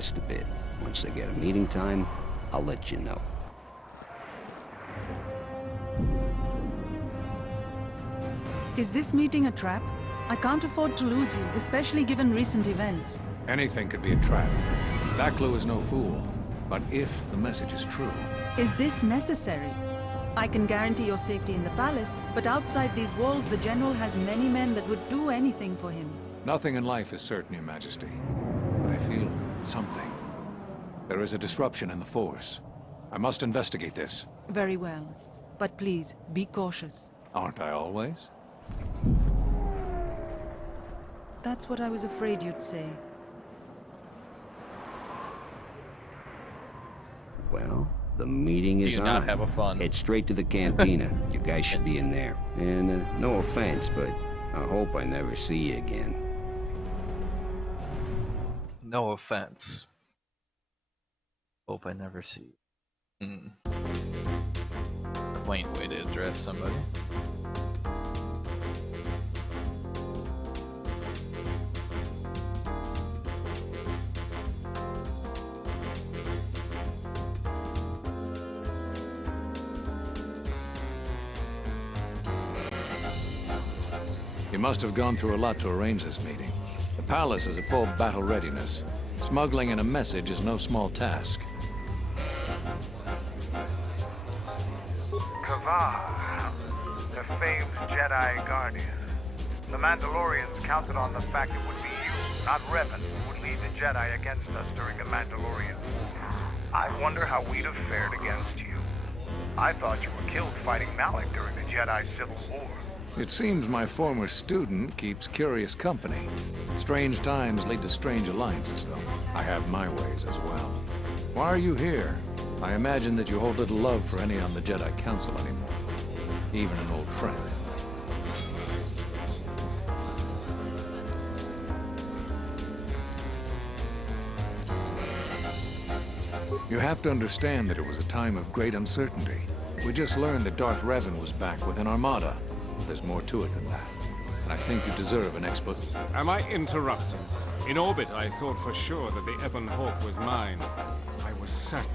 Rest a bit. Once I get a meeting time, I'll let you know. Is this meeting a trap? I can't afford to lose you, especially given recent events. Anything could be a trap. Vaklu is no fool. But if the message is true... Is this necessary? I can guarantee your safety in the palace, but outside these walls the General has many men that would do anything for him. Nothing in life is certain, Your Majesty. But I feel something. There is a disruption in the Force. I must investigate this. Very well. But please, be cautious. Aren't I always? That's what I was afraid you'd say. Well, the meeting is Do on. not have a fun. Head straight to the cantina. You guys should be in there. And no offense, but I hope I never see you again. No offense. Hope I never see you. Quaint way to address somebody. You must have gone through a lot to arrange this meeting. The palace is at full battle readiness. Smuggling in a message is no small task. Kavar, the famed Jedi Guardian. The Mandalorians counted on the fact it would be you, not Revan, who would lead the Jedi against us during the Mandalorian War. I wonder how we'd have fared against you. I thought you were killed fighting Malak during the Jedi Civil War. It seems my former student keeps curious company. Strange times lead to strange alliances, though. I have my ways as well. Why are you here? I imagine that you hold little love for any on the Jedi Council anymore. Even an old friend. You have to understand that it was a time of great uncertainty. We just learned that Darth Revan was back with an armada. There's more to it than that. And I think you deserve an explanation. Am I interrupting? In orbit, I thought for sure that the Ebon Hawk was mine. I was certain,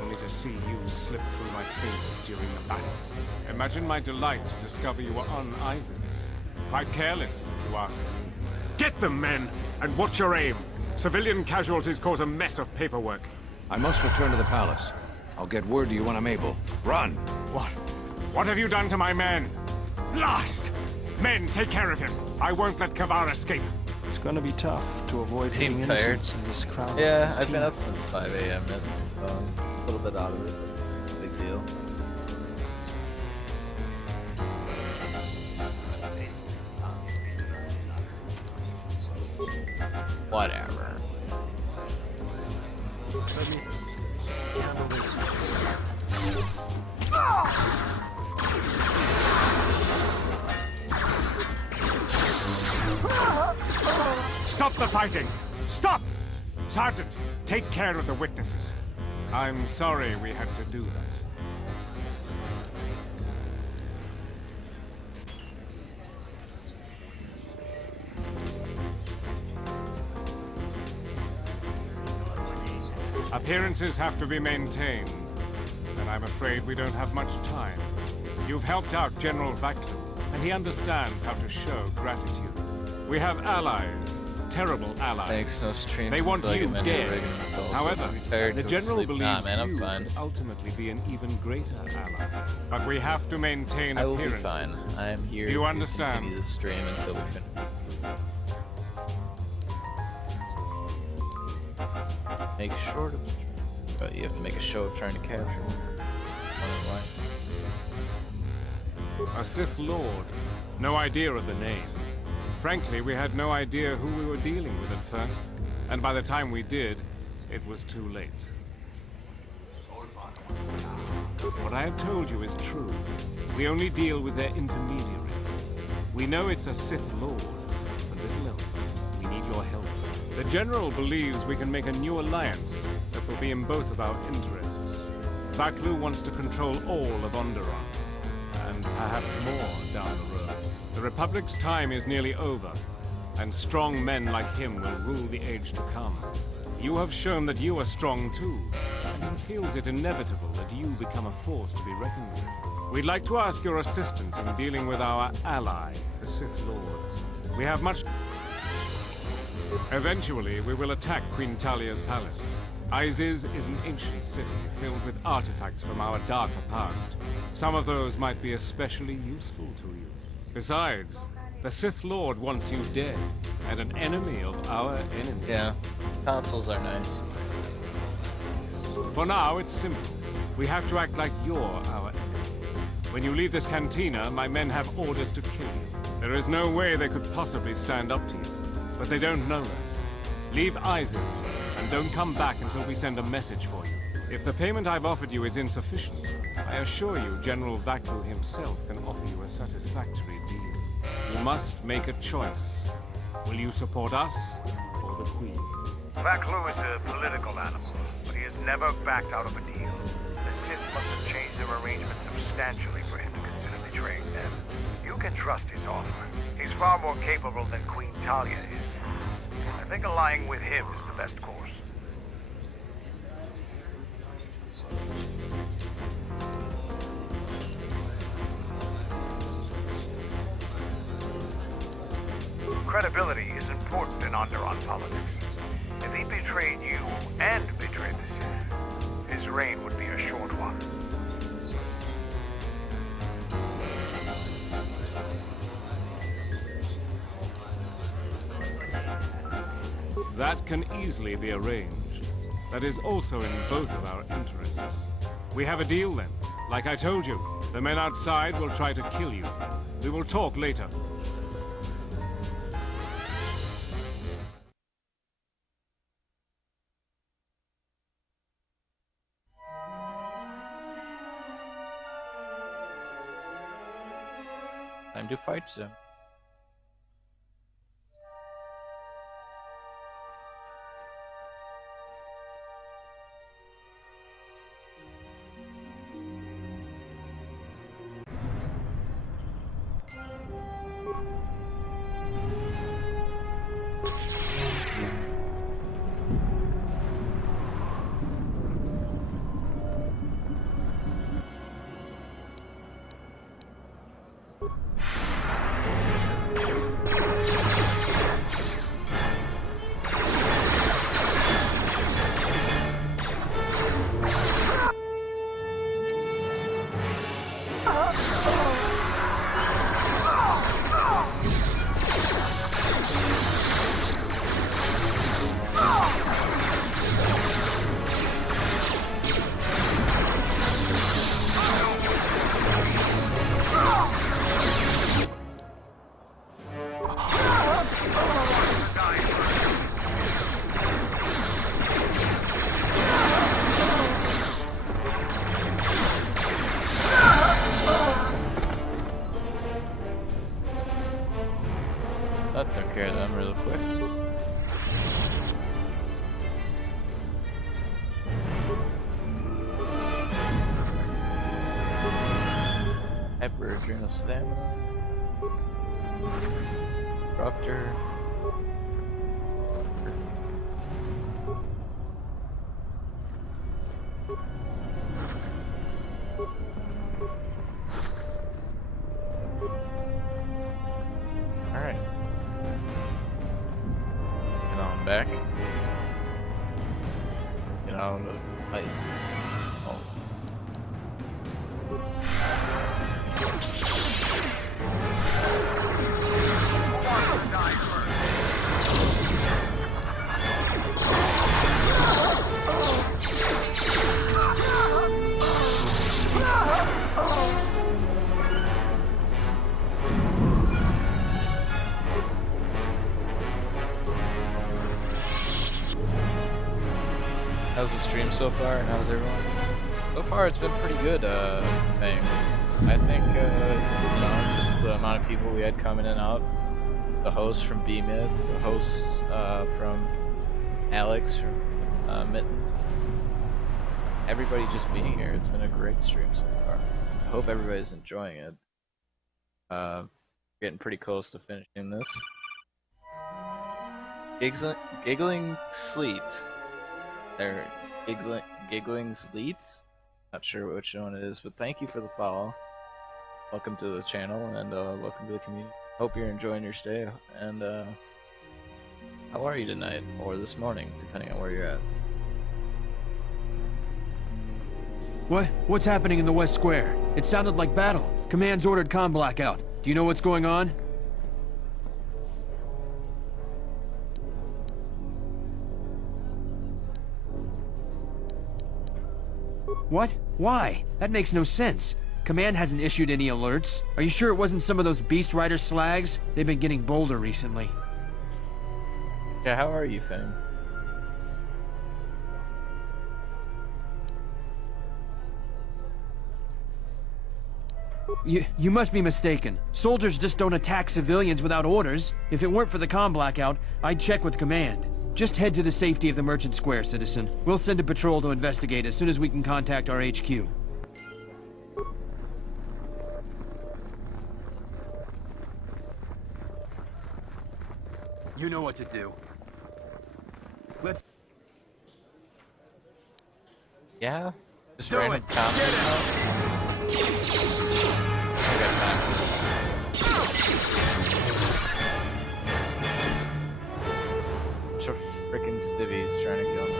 only to see you slip through my fingers during the battle. Imagine my delight to discover you were on Isis. Quite careless, if you ask me. Get them, men, and watch your aim. Civilian casualties cause a mess of paperwork. I must return to the palace. I'll get word to you when I'm able. Run! What? What have you done to my men? Blast! Men, take care of him. I won't let Kavar escape. It's gonna be tough to avoid Seem hitting tired. innocents in this crowd. Yeah, I've been up since 5 a.m. It's a little bit out of it, but no big deal. Whatever. Let me handle this. Stop the fighting! Stop! Sergeant, take care of the witnesses. I'm sorry we had to do that. Appearances have to be maintained, and I'm afraid we don't have much time. You've helped out General Vaklu, and he understands how to show gratitude. We have allies, terrible allies. Thanks, no stream. They want you dead. However, the General believes man, I'm you fine. could ultimately be an even greater ally. But we have to maintain I will be appearances. fine. I am here You to understand? continue the stream until we finish. Make short of, but you have to make a show of trying to capture him. I don't know why. A Sith Lord. No idea of the name. Frankly, we had no idea who we were dealing with at first. And by the time we did, it was too late. What I have told you is true. We only deal with their intermediaries. We know it's a Sith Lord, but little else. We need your help. The General believes we can make a new alliance that will be in both of our interests. Vaklu wants to control all of Onderon, and perhaps more down the road. The Republic's time is nearly over, and strong men like him will rule the age to come. You have shown that you are strong too, and he feels it inevitable that you become a force to be reckoned with. We'd like to ask your assistance in dealing with our ally, the Sith Lord. We have much... Eventually, we will attack Queen Talia's palace. Iziz is an ancient city filled with artifacts from our darker past. Some of those might be especially useful to you. Besides, the Sith Lord wants you dead, and an enemy of our enemy. Yeah, consoles are nice. For now, it's simple. We have to act like you're our enemy. When you leave this cantina, my men have orders to kill you. There is no way they could possibly stand up to you, but they don't know that. Leave Iziz, and don't come back until we send a message for you. If the payment I've offered you is insufficient, I assure you General Vaklu himself can offer you a satisfactory deal. You must make a choice. Will you support us or the Queen? Vaklu is a political animal, but he has never backed out of a deal. The Sith must have changed their arrangements substantially for him to consider betraying them. You can trust his offer. He's far more capable than Queen Talia is. I think allying with him is the best course. Credibility is important in Onderon politics. If he betrayed you and betrayed the Sith, his reign would be a short one. That can easily be arranged. That is also in both of our interests. We have a deal then. Like I told you, the men outside will try to kill you. We will talk later. Time to fight them. That took care of them real quick. Hyper adrenal stamina. Disruptor. Alright. Get on back. Get on the ices. Oh. How's the stream so far, and how's everyone? So far, it's been pretty good, thing. I think, you know, just the amount of people we had coming in and out. The host from B-Myth, the hosts, from Alex from, Mittens. Everybody just being here. It's been a great stream so far. I hope everybody's enjoying it. Getting pretty close to finishing this. Giggling Sleet They're Giggling's Leets. Not sure which one it is, but thank you for the follow. Welcome to the channel and welcome to the community. Hope you're enjoying your stay. And how are you tonight or this morning, depending on where you're at? What's happening in the West Square? It sounded like battle. Command's ordered comm blackout. Do you know what's going on? What? Why? That makes no sense. Command hasn't issued any alerts. Are you sure it wasn't some of those Beast Rider slags? They've been getting bolder recently. Yeah, how are you, Finn? You must be mistaken. Soldiers just don't attack civilians without orders. If it weren't for the comm blackout, I'd check with Command. Just head to the safety of the Merchant Square, citizen. We'll send a patrol to investigate as soon as we can contact our HQ. You know what to do. Let's... Yeah? Just Do random it. comments? Get out. I got time for this. Bunch of frickin' stivvies trying to kill me.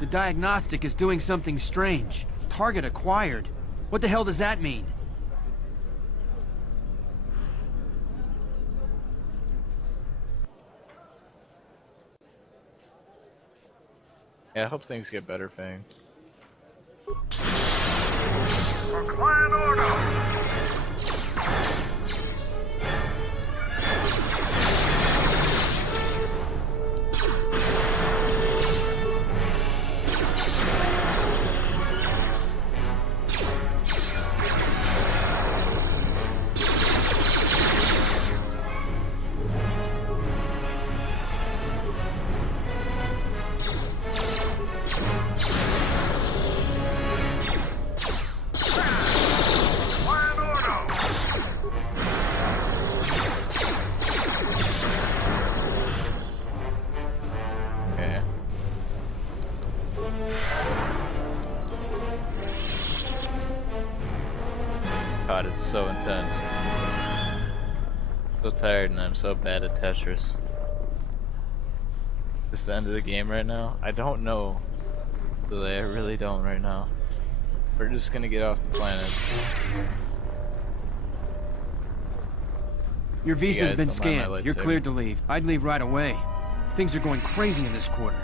The diagnostic is doing something strange. Target acquired. What the hell does that mean? Yeah, I hope things get better, Fang. For Clan Ordo! God, it's so intense. So tired and I'm so bad at Tetris. Is this the end of the game right now? I don't know. Really, I really don't right now. We're just gonna get off the planet. Your visa's guys been don't mind my scanned. You're lightsaber. cleared to leave. I'd leave right away. Things are going crazy in this quarter.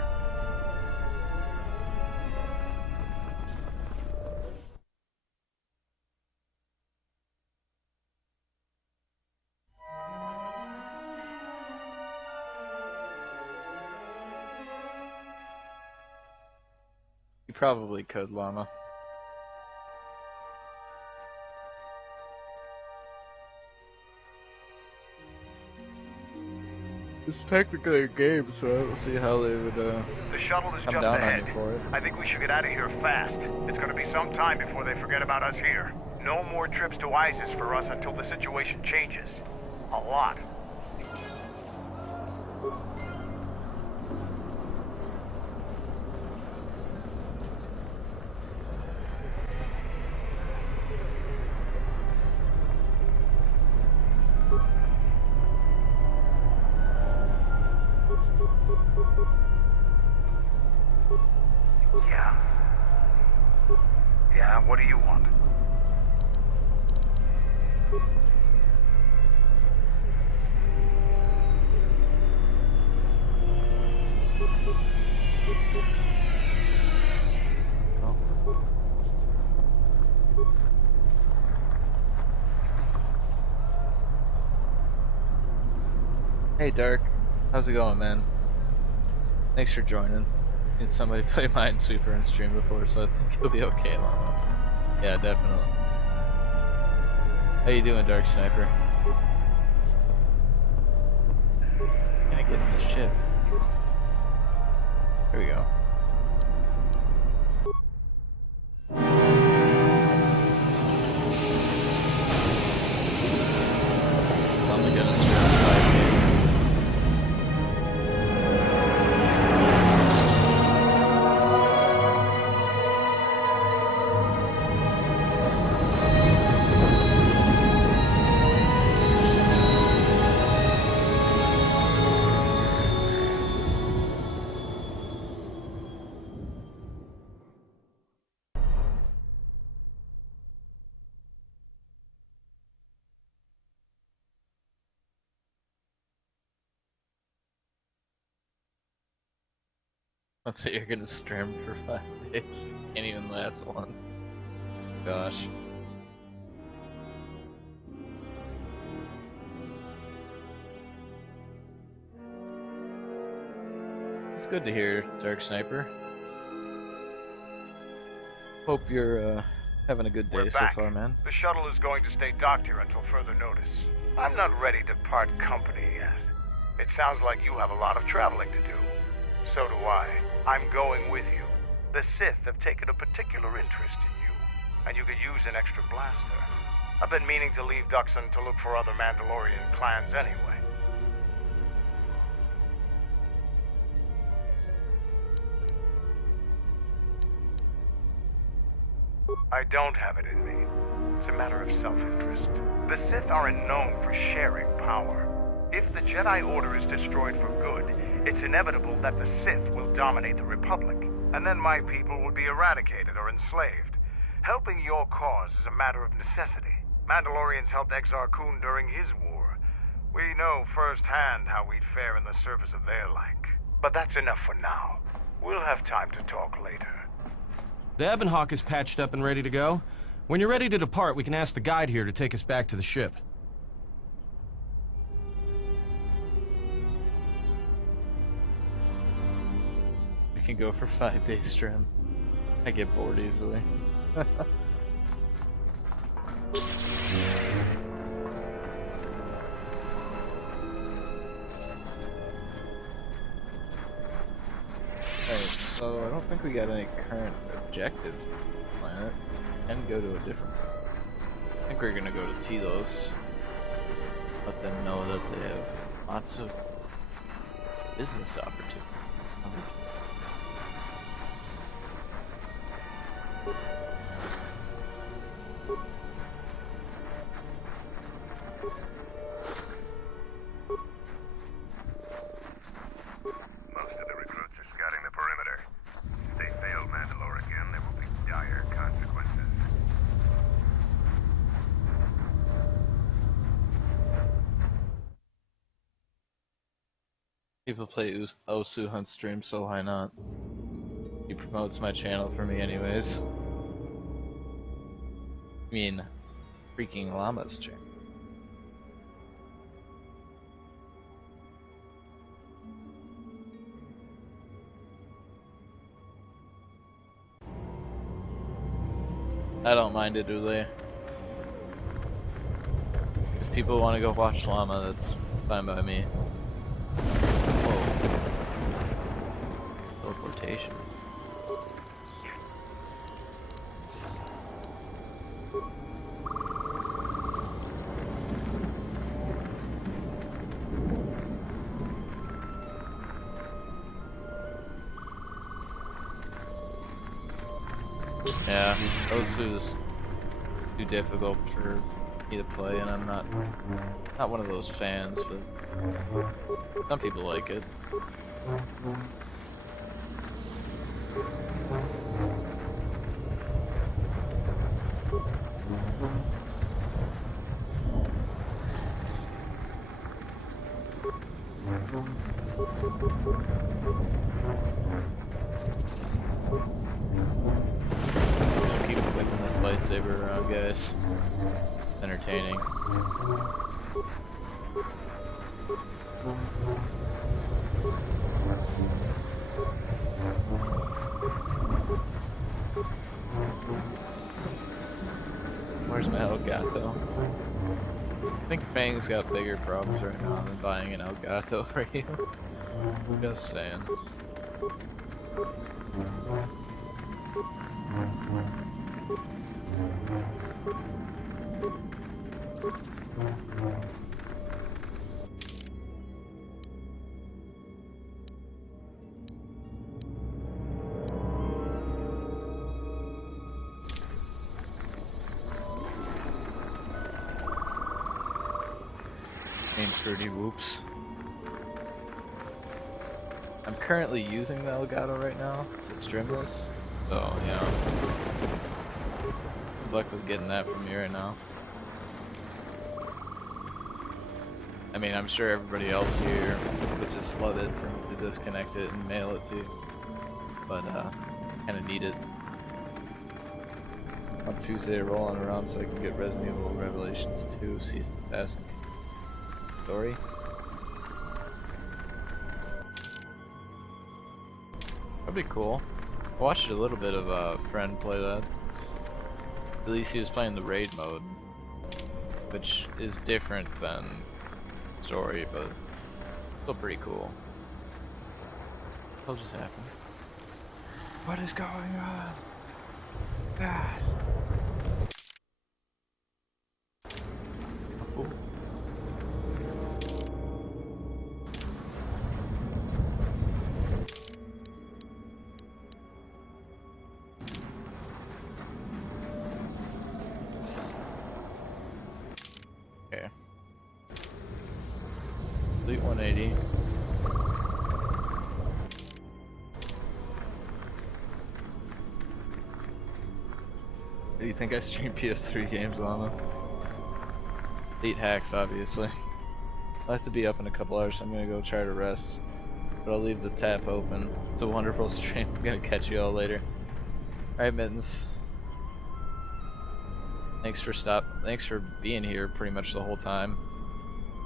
You probably could, Llama. It's technically a game, so I don't see how they would The shuttle is come just down on ahead. you for it. I think we should get out of here fast. It's gonna be some time before they forget about us here. No more trips to ISIS for us until the situation changes. A lot. Yeah. Yeah, what do you want? Hey Dark, how's it going, man? Thanks for joining. Need somebody to play Minesweeper and stream before, so I think you'll be okay, Llama. Yeah, definitely. How you doing, Dark Sniper? Can I get in this ship? Here we go. I'm gonna Let's say you're gonna stream for 5 days. Can't even last one. Gosh. It's good to hear, Dark Sniper. Hope you're having a good day We're so back. far, man. The shuttle is going to stay docked here until further notice. I'm not ready to part company yet. It sounds like you have a lot of traveling to do. So do I. I'm going with you. The Sith have taken a particular interest in you, and you could use an extra blaster. I've been meaning to leave Duxon to look for other Mandalorian clans anyway. I don't have it in me. It's a matter of self-interest. The Sith aren't known for sharing power. If the Jedi Order is destroyed for good, it's inevitable that the Sith will dominate the Republic, and then my people will be eradicated or enslaved. Helping your cause is a matter of necessity. Mandalorians helped Exar Kun during his war. We know firsthand how we'd fare in the service of their like. But that's enough for now. We'll have time to talk later. The Ebonhawk is patched up and ready to go. When you're ready to depart, we can ask the guide here to take us back to the ship. I can go for 5 days stream. I get bored easily. Alright, so I don't think we got any current objectives on the planet. And go to a different planet. I think we're gonna go to Telos. Let them know that they have lots of business opportunities. Most of the recruits are scouting the perimeter. If they fail Mandalore again, there will be dire consequences. People play Osu Hunt stream, so why not? He promotes my channel for me anyways. I mean, freaking llama's channel. I don't mind it, Ule. If people want to go watch llama, that's fine by me. Whoa. Teleportation. Yeah, Osu's too difficult for me to play, and I'm not one of those fans, but some people like it. I'll keep whipping this lightsaber around, guys. Entertaining. Where's my Elgato? I think Fang's got bigger problems right now than buying an Elgato for you. Just saying. Ain't Fruity Whoops. I'm currently using the Elgato right now, so it's streamless. So, yeah. Good luck with getting that from me right now. I mean, I'm sure everybody else here would just love it for me to disconnect it and mail it to you. but kind of need it on Tuesday rolling around so I can get Resident Evil Revelations 2 Season Pass story. That'd be cool. I watched a little bit of a friend play that. At least he was playing the raid mode, which is different than story, but still pretty cool. What just happened? What is going on? God. A fool. Okay. Delete 180. Do you think I stream PS3 games on them? 8 hacks, obviously. I'll have to be up in a couple hours, so I'm gonna go try to rest. But I'll leave the tap open. It's a wonderful stream. I'm gonna catch you all later. Alright, Mittens. Thanks for being here pretty much the whole time.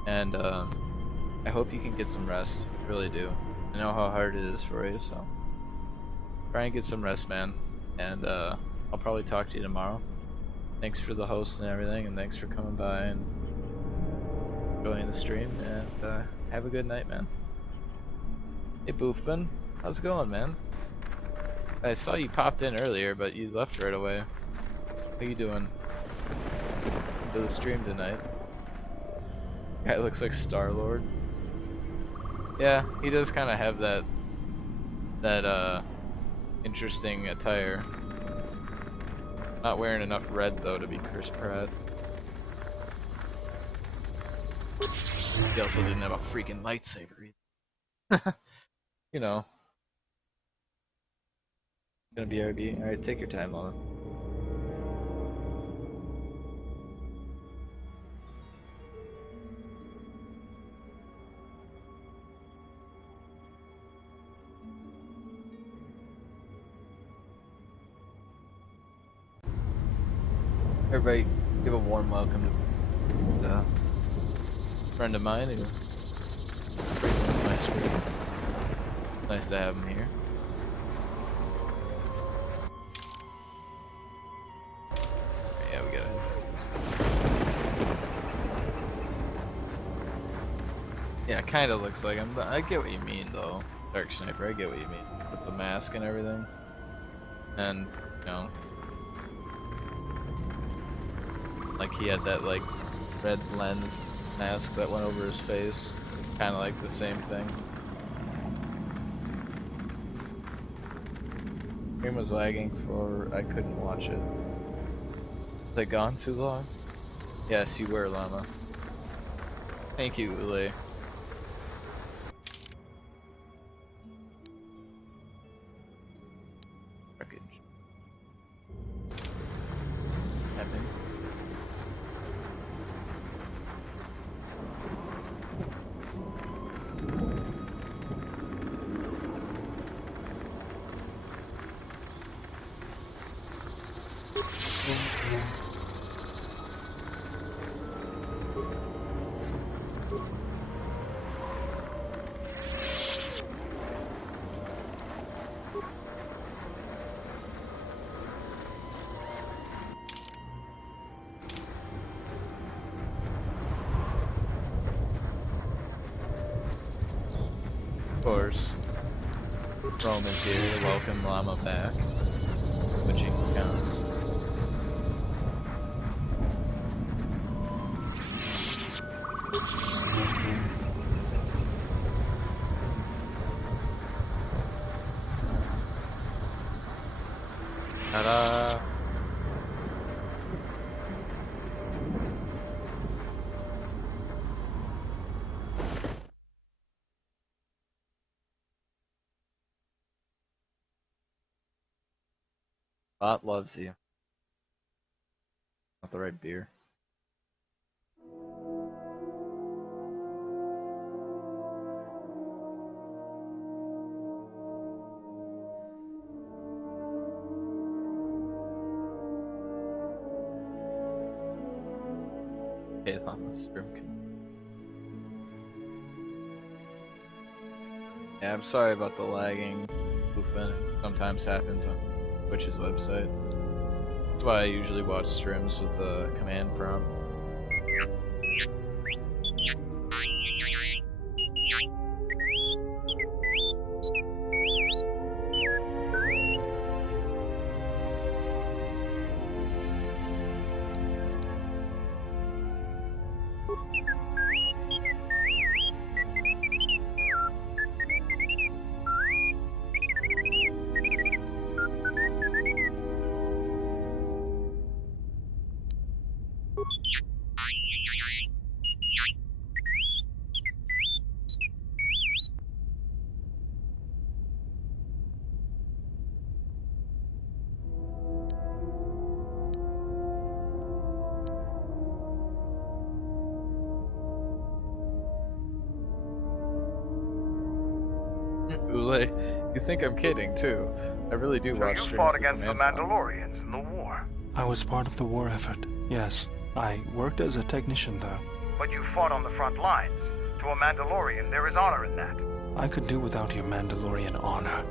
And I hope you can get some rest. I really do. I know how hard it is for you, so try and get some rest, man. And I'll probably talk to you tomorrow. Thanks for the host and everything, and thanks for coming by and joining the stream, and have a good night, man. Hey Boofman, how's it going, man? I saw you popped in earlier, but you left right away. How you doing? To the stream tonight. Guy looks like Star-Lord. Yeah, he does kind of have that interesting attire. Not wearing enough red though to be Chris Pratt. He also didn't have a freaking lightsaber either. You know. Gonna be RB. Alright, take your time on it. Everybody, give a warm welcome to a friend of mine who frequents my stream. Nice to have him here. Yeah, we got it. Yeah, it kind of looks like him, but I get what you mean, though. Dark Sniper, I get what you mean. With the mask and everything. And, you know. Like he had that like red lensed mask that went over his face, kind of like the same thing. Stream was lagging for I couldn't watch it. Was I gone too long? Yes, you were, Llama. Thank you, Ule. Wreckage. Happened. Of course, Roman's here to welcome Llama back, which counts. Ta-da! Bot loves you. Not the right beer. Faith on the stream. Yeah, I'm sorry about the lagging. It sometimes happens on Twitch's website. That's why I usually watch streams with a command prompt. Ule, you think I'm kidding too. I really do watch So you streams fought with against the command prompt. Mandalorians in the war. I was part of the war effort, yes. I worked as a technician, though. But you fought on the front lines. To a Mandalorian, there is honor in that. I could do without your Mandalorian honor.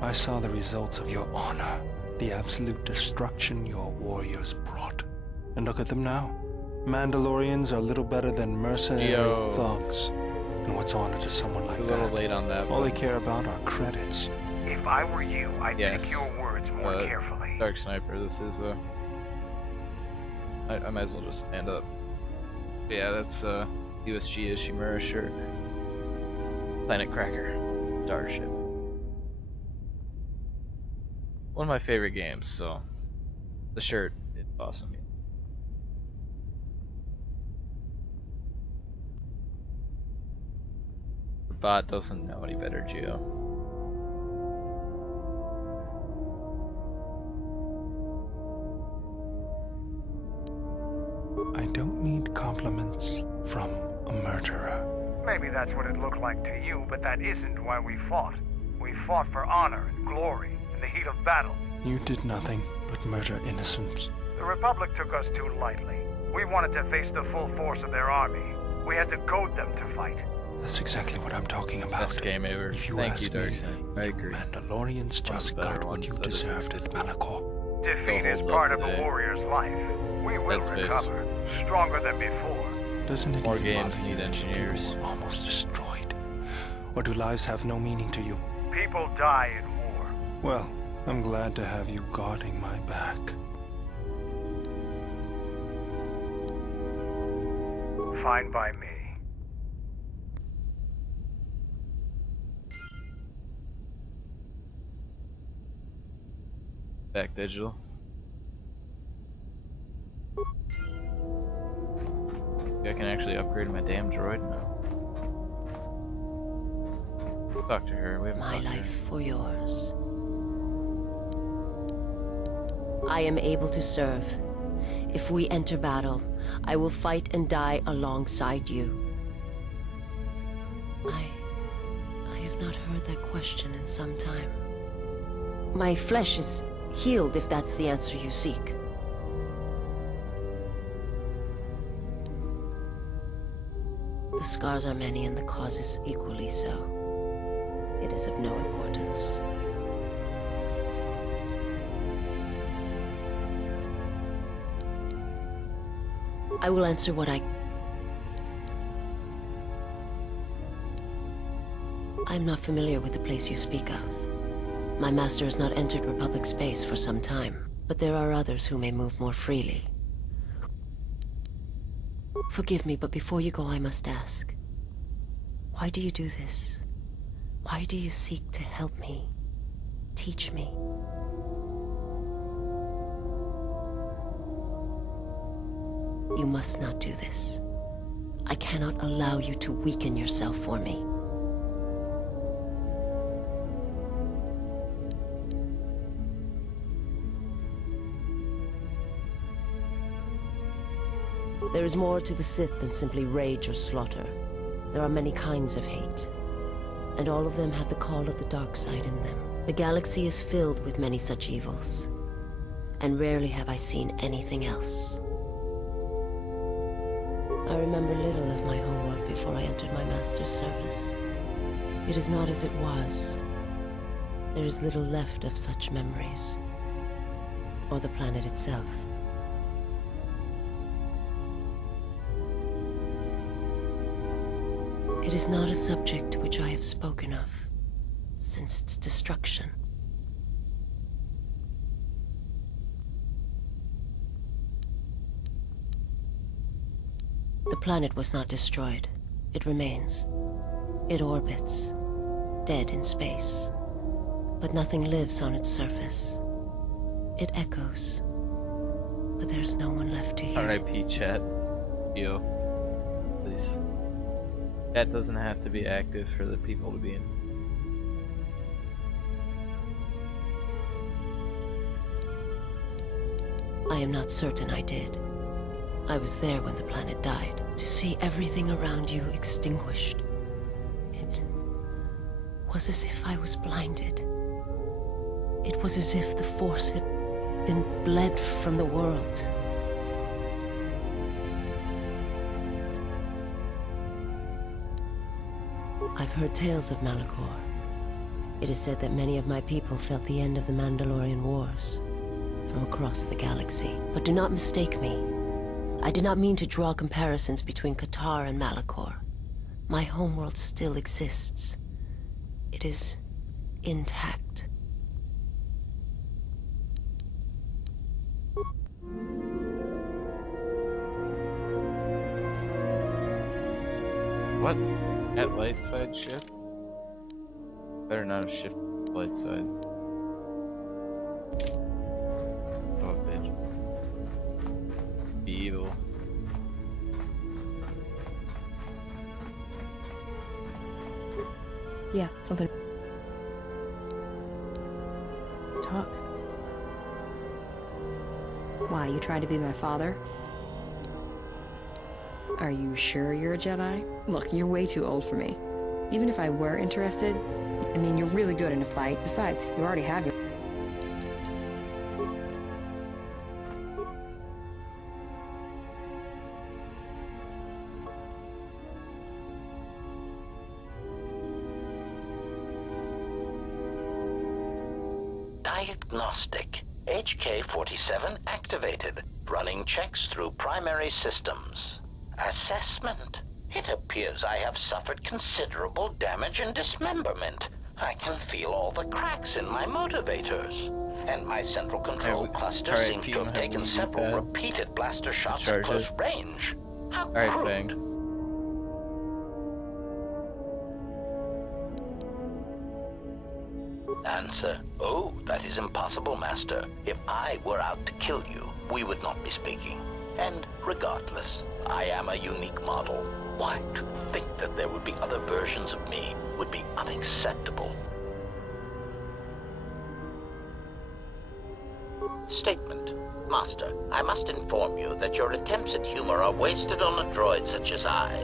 I saw the results of your honor, the absolute destruction your warriors brought. And look at them now. Mandalorians are little better than mercenary Yo. thugs. And what's honor to someone like A little that? late on that. All they but care about are credits. If I were you, I'd Yes. pick your words more carefully. Dark Sniper, this is I might as well just stand up. Yeah, that's USG Ishimura shirt. Planet Cracker. Starship. One of my favorite games, so the shirt is awesome. The bot doesn't know any better, Geo. I don't need compliments from a murderer. Maybe that's what it looked like to you, but that isn't why we fought. We fought for honor and glory in the heat of battle. You did nothing but murder innocents. The Republic took us too lightly. We wanted to face the full force of their army. We had to goad them to fight. That's exactly what I'm talking about. Best game ever. If you Thank ask you, me, Darkseid. I agree. Mandalorians just the better got what ones you that has deserved at existed. Malachor. Defeat Still is holds part up of a today. warrior's life. We will Dead Space. recover, stronger than before. Doesn't it More even games bother you need that your people engineers. were almost destroyed? Or do lives have no meaning to you? People die in war. Well, I'm glad to have you guarding my back. Fine by me. Back digital. I can actually upgrade my damn droid now. Talk to her. We haven't My talked to her. life for yours. I am able to serve. If we enter battle, I will fight and die alongside you. I have not heard that question in some time. My flesh is healed if that's the answer you seek. The scars are many and the cause is equally so. It is of no importance. I will answer what I'm not familiar with the place you speak of. My master has not entered Republic space for some time, but there are others who may move more freely. Forgive me, but before you go, I must ask. Why do you do this? Why do you seek to help me? Teach me? You must not do this. I cannot allow you to weaken yourself for me. There is more to the Sith than simply rage or slaughter. There are many kinds of hate, and all of them have the call of the dark side in them. The galaxy is filled with many such evils, and rarely have I seen anything else. I remember little of my homeworld before I entered my master's service. It is not as it was. There is little left of such memories, or the planet itself. It is not a subject which I have spoken of since its destruction. The planet was not destroyed. It remains. It orbits, dead in space. But nothing lives on its surface. It echoes, but there's no one left to hear it. R.I.P. chat. Yo. Please. Chat doesn't have to be active for the people to be in. I am not certain I did. I was there when the planet died. To see everything around you extinguished. It was as if I was blinded. It was as if the Force had been bled from the world. I've heard tales of Malachor. It is said that many of my people felt the end of the Mandalorian Wars from across the galaxy. But do not mistake me. I did not mean to draw comparisons between Qatar and Malachor. My homeworld still exists. It is intact. What? At light side shift? Better not have shifted light side. Oh, bitch. Be evil. Yeah, something. Talk. Why, you tried to be my father? Are you sure you're a Jedi? Look, you're way too old for me. Even if I were interested, I mean, you're really good in a fight. Besides, you already have your... Diagnostic. HK-47 activated. Running checks through primary systems. Assessment. It appears I have suffered considerable damage and dismemberment. I can feel all the cracks in my motivators. And my central control cluster seems to have taken several repeated blaster shots at close range. How crude. Answer. Oh, that is impossible, Master. If I were out to kill you, we would not be speaking. And regardless, I am a unique model. Why, to think that there would be other versions of me would be unacceptable. Statement. Master, I must inform you that your attempts at humor are wasted on a droid such as I.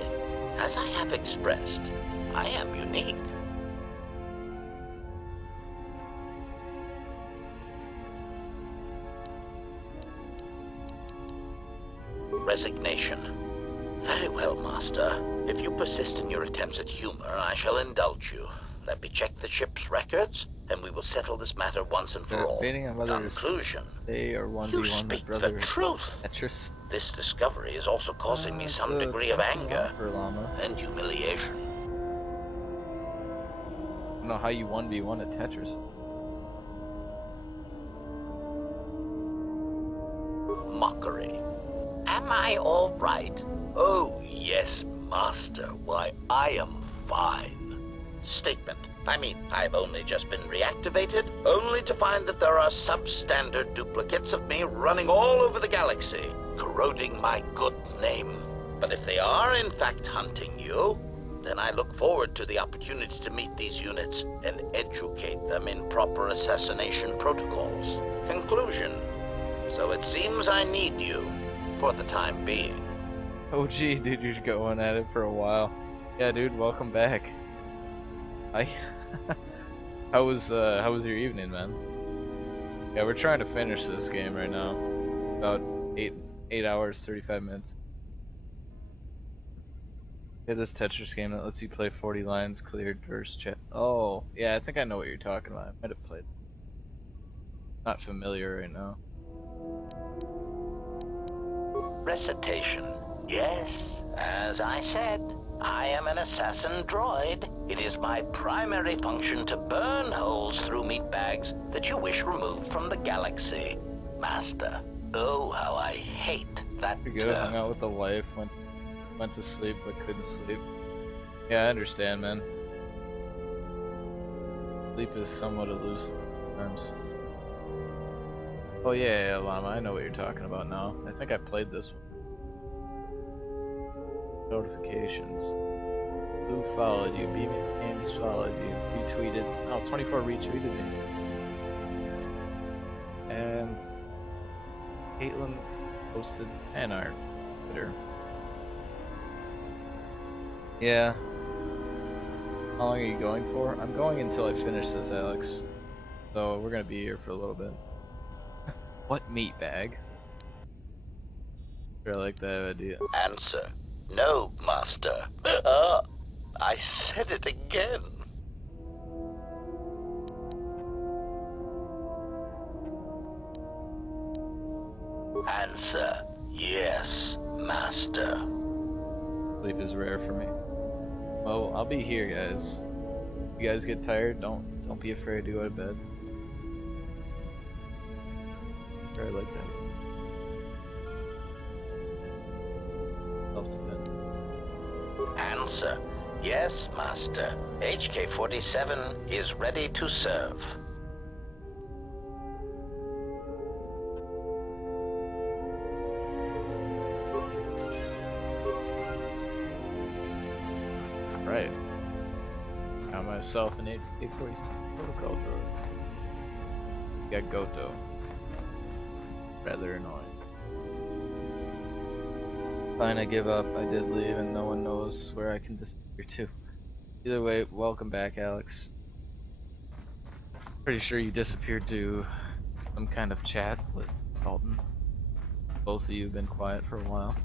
As I have expressed, I am unique. Resignation. Very well, Master. If you persist in your attempts at humor, I shall indulge you. Let me check the ship's records, and we will settle this matter once and for all. Conclusion. They are 1v1 You speak the truth. This discovery is also causing me some degree of anger and humiliation. I don't know how you 1v1 at Tetris. Mockery. Am I all right? Oh, yes, Master. Why, I am fine. Statement. I mean, I've only just been reactivated, only to find that there are substandard duplicates of me running all over the galaxy, corroding my good name. But if they are in fact hunting you, then I look forward to the opportunity to meet these units and educate them in proper assassination protocols. Conclusion. So it seems I need you, for the time being. Oh gee, dude, you're going at it for a while. Yeah, dude, welcome back. How was your evening, man? Yeah, we're trying to finish this game right now. About 8 hours, 35 minutes. Yeah, this Tetris game that lets you play 40 lines cleared versus chat. Oh, yeah, I think I know what you're talking about. I might have played. Not familiar right now. Recitation. Yes, as I said, I am an assassin droid. It is my primary function to burn holes through meat bags that you wish removed from the galaxy. Master, oh, how I hate that Pretty good. Hung out with the wife, went to sleep but couldn't sleep. Yeah, I understand, man. Sleep is somewhat elusive sometimes. Oh yeah, Llama, I know what you're talking about now. I think I played this one. Notifications. Who followed you? BB Games followed you. Retweeted. Oh, 24 retweeted me. And Caitlin posted fan art. Twitter. Yeah. How long are you going for? I'm going until I finish this, Alex. So we're gonna be here for a little bit. What meat bag? I like that idea. Answer. No, Master. I said it again. Answer. Yes, Master. Sleep is rare for me. Well, I'll be here, guys. You guys get tired, don't be afraid to go to bed. I like that. Self-defense. Answer. Yes, Master. HK-47 is ready to serve. Right. Got myself an HK-47 protocol droid. Got Goto. Rather annoying. Fine, I give up. I did leave and no one knows where I can disappear to. Either way, welcome back, Alex. Pretty sure you disappeared to some kind of chat with Dalton. Both of you have been quiet for a while.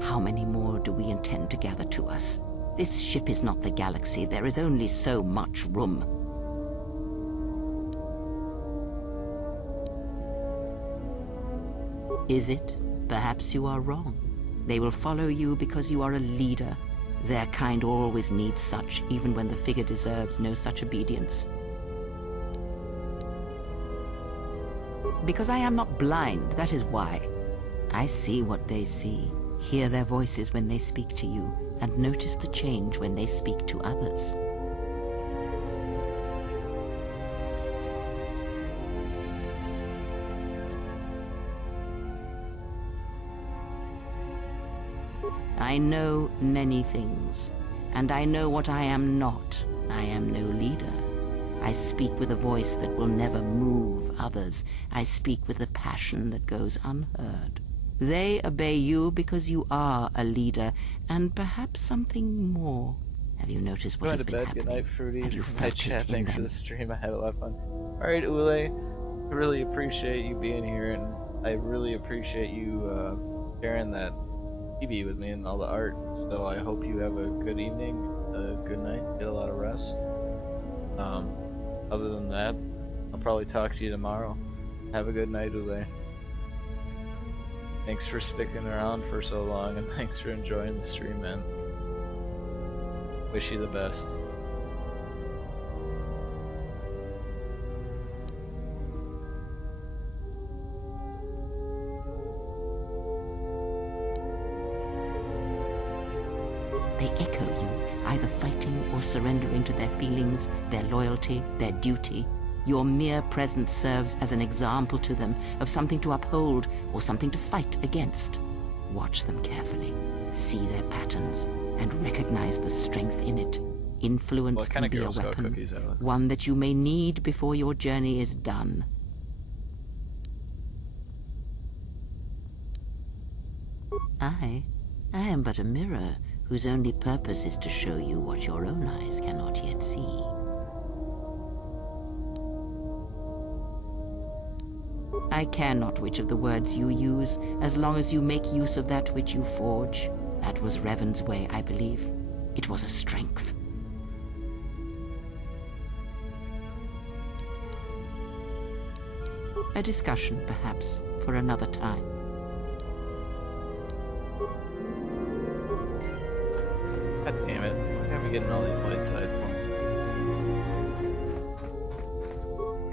How many more do we intend to gather to us? This ship is not the galaxy. There is only so much room. Is it? Perhaps you are wrong. They will follow you because you are a leader. Their kind always needs such, even when the figure deserves no such obedience. Because I am not blind, that is why. I see what they see, hear their voices when they speak to you, and notice the change when they speak to others. I know many things, and I know what I am not. I am no leader. I speak with a voice that will never move others. I speak with a passion that goes unheard. They obey you because you are a leader, and perhaps something more. Have you noticed what has been happening? Good night, Fruity. Have you felt chat. it in Thanks them? for the stream. I had a lot of fun. Alright, Ule. I really appreciate you being here, and I really appreciate you sharing that TV with me and all the art. So I hope you have a good evening, a good night, get a lot of rest. Other than that, I'll probably talk to you tomorrow. Have a good night, Ule. Thanks for sticking around for so long, and thanks for enjoying the stream, man. Wish you the best. They echo you, either fighting or surrendering to their feelings, their loyalty, their duty. Your mere presence serves as an example to them of something to uphold or something to fight against. Watch them carefully, see their patterns, and recognize the strength in it. Influence can be a weapon, one that you may need before your journey is done. I am but a mirror whose only purpose is to show you what your own eyes cannot yet see. I care not which of the words you use, as long as you make use of that which you forge. That was Revan's way, I believe. It was a strength. A discussion, perhaps, for another time. God damn it. Why are we getting all these light side points?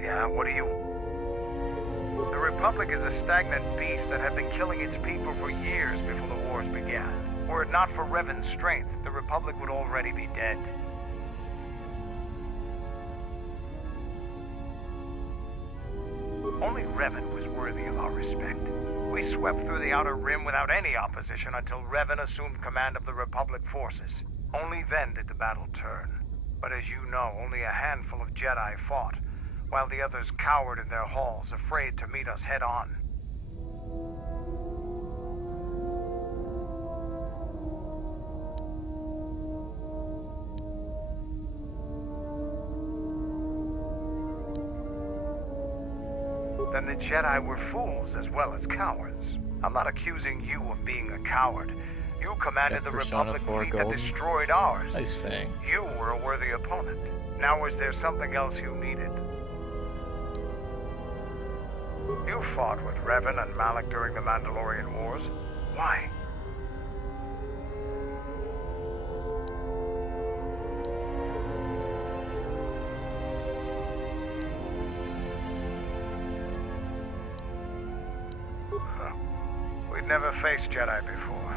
Yeah, what do you... The Republic is a stagnant beast that had been killing its people for years before the wars began. Were it not for Revan's strength, the Republic would already be dead. Only Revan was worthy of our respect. We swept through the Outer Rim without any opposition until Revan assumed command of the Republic forces. Only then did the battle turn. But as you know, only a handful of Jedi fought, while the others cowered in their halls, afraid to meet us head-on. Then the Jedi were fools as well as cowards. I'm not accusing you of being a coward. You commanded the Republic fleet that destroyed ours. Nice thing. You were a worthy opponent. Now is there something else you needed? You fought with Revan and Malak during the Mandalorian Wars. Why? We'd never faced Jedi before,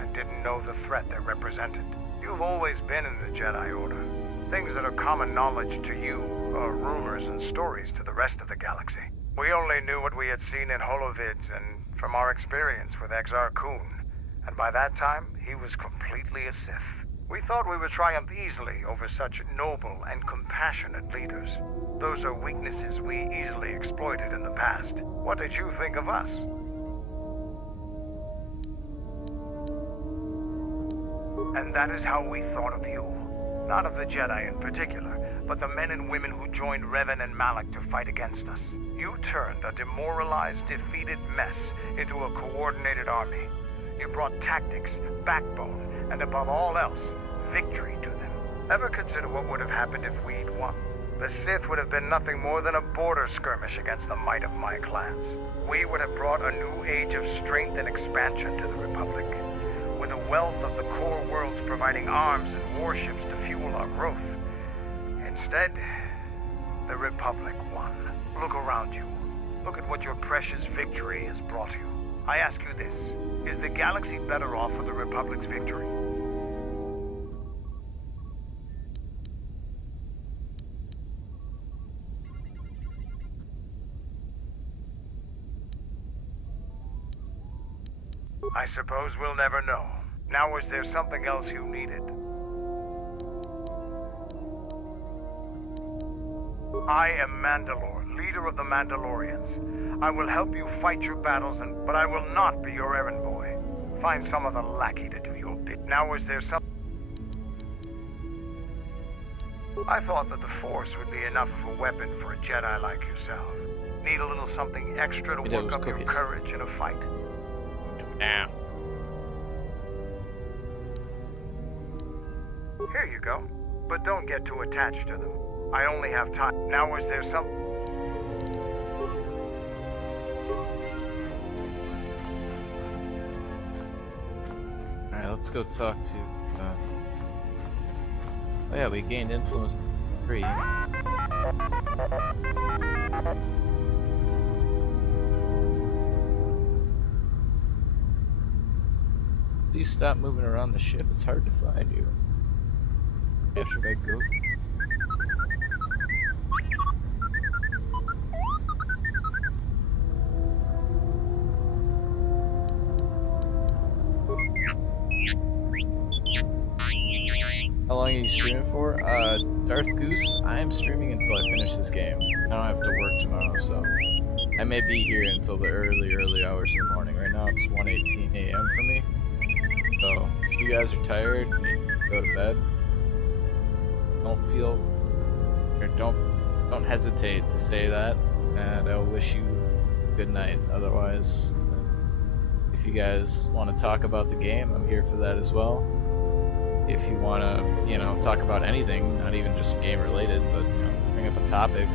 and didn't know the threat they represented. You've always been in the Jedi Order. Things that are common knowledge to you are rumors and stories to the rest of the galaxy. We only knew what we had seen in holovids and from our experience with Exar Kun, and by that time, he was completely a Sith. We thought we would triumph easily over such noble and compassionate leaders. Those are weaknesses we easily exploited in the past. What did you think of us? And that is how we thought of you. Not of the Jedi in particular, but the men and women who joined Revan and Malak to fight against us. You turned a demoralized, defeated mess into a coordinated army. You brought tactics, backbone, and above all else, victory to them. Ever consider what would have happened if we'd won? The Sith would have been nothing more than a border skirmish against the might of my clans. We would have brought a new age of strength and expansion to the Republic, with a wealth of the core worlds providing arms and warships to fuel our growth. Instead, the Republic won. Look around you. Look at what your precious victory has brought you. I ask you this, is the galaxy better off for the Republic's victory? I suppose we'll never know. Now, is there something else you needed? I am Mandalore, leader of the Mandalorians. I will help you fight your battles, but I will not be your errand boy. Find some other lackey to do your bit. Now, is there some... I thought that the Force would be enough of a weapon for a Jedi like yourself. Need a little something extra to work up your courage in a fight. Now. Here you go. But don't get too attached to them. I only have time. Now, is there some... Alright, let's go talk to... Oh yeah, we gained influence 3. Please stop moving around the ship. It's hard to find you. Yeah, should I go? How long are you streaming for? Darth Goose, I am streaming until I finish this game. I don't have to work tomorrow, so I may be here until the early hours of the morning. Right now it's 1:18 a.m. for me. So if you guys are tired and need to go to bed, don't hesitate to say that, and I'll wish you good night. Otherwise, if you guys want to talk about the game, I'm here for that as well. If you want to, you know, talk about anything, not even just game related, but you know, bring up a topic.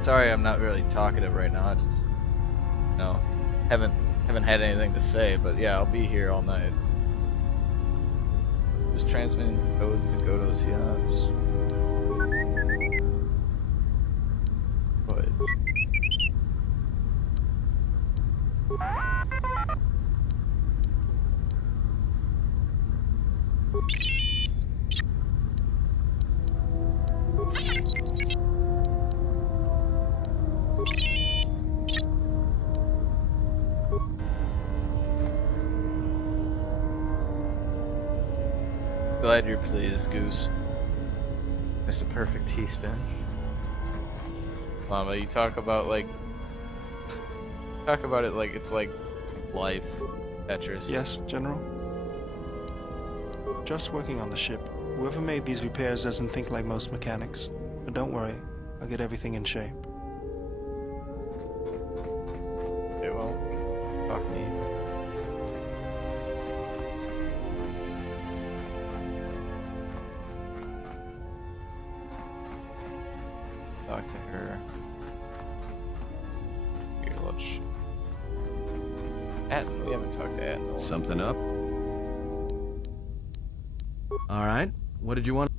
Sorry, I'm not really talkative right now. I just, you know, haven't had anything to say. But yeah, I'll be here all night. Just transmitting codes to Godos. Yeah, it's. But. Glad you're pleased, Goose. Mr. Perfect T-spin. Mama, you talk about like it like it's like life, Tetris. Yes, General? Just working on the ship. Whoever made these repairs doesn't think like most mechanics. But don't worry, I'll get everything in shape. Okay, well, talk to me. Talk to her. Here, let's. Atton, we haven't talked to Atton. Something up? All right. What did you want?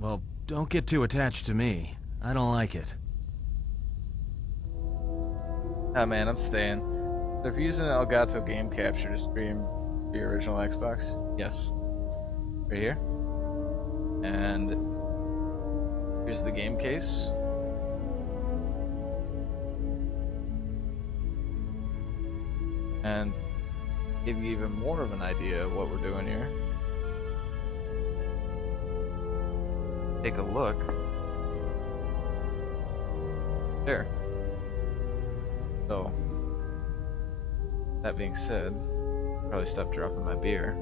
Well, don't get too attached to me. I don't like it. Ah man, I'm staying. So if you're using Elgato Game Capture to stream the original Xbox, yes. Right here. And here's the game case. And give you even more of an idea of what we're doing here. Take a look. There. So, that being said, probably stop dropping my beer.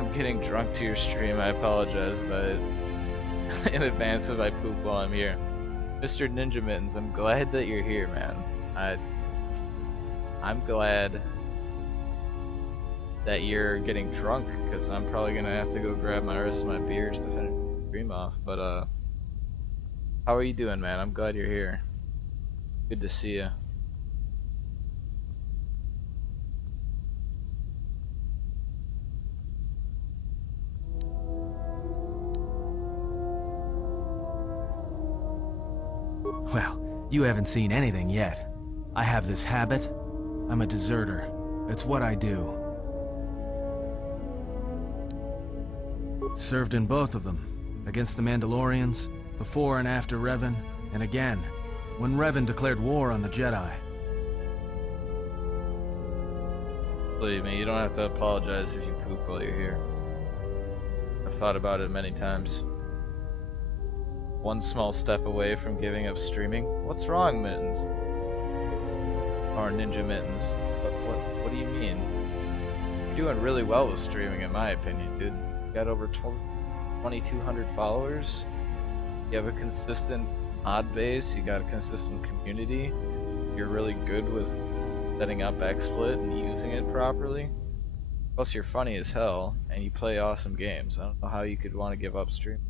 I'm getting drunk to your stream. I apologize, but in advance if I poop while I'm here. Mr. Ninja Mittens, I'm glad that you're here, man. I'm glad that you're getting drunk, because I'm probably gonna have to go grab my rest of my beers to finish the stream off. But how are you doing, man? I'm glad you're here. Good to see you. Well, you haven't seen anything yet. I have this habit. I'm a deserter. It's what I do. Served in both of them. Against the Mandalorians, before and after Revan, and again, when Revan declared war on the Jedi. Believe me, you don't have to apologize if you poop while you're here. I've thought about it many times. One small step away from giving up streaming. What's wrong, Mittens? Or Ninja Mittens? What do you mean? You're doing really well with streaming, in my opinion, dude. You got over 2,200 followers. You have a consistent odd base. You got a consistent community. You're really good with setting up XSplit and using it properly. Plus, you're funny as hell, and you play awesome games. I don't know how you could want to give up streaming.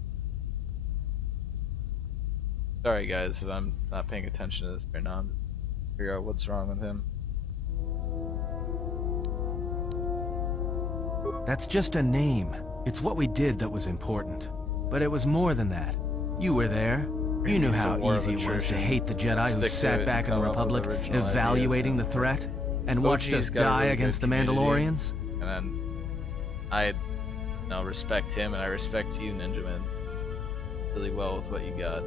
Sorry guys if I'm not paying attention to this right now. I'm just trying to figure out what's wrong with him. That's just a name. It's what we did that was important. But it was more than that. You were there. You knew how easy it was to hate the Jedi who sat back in the Republic evaluating the threat and watched us die against the Mandalorians. And then I respect him and I respect you, Ninja Man, really well with what you got.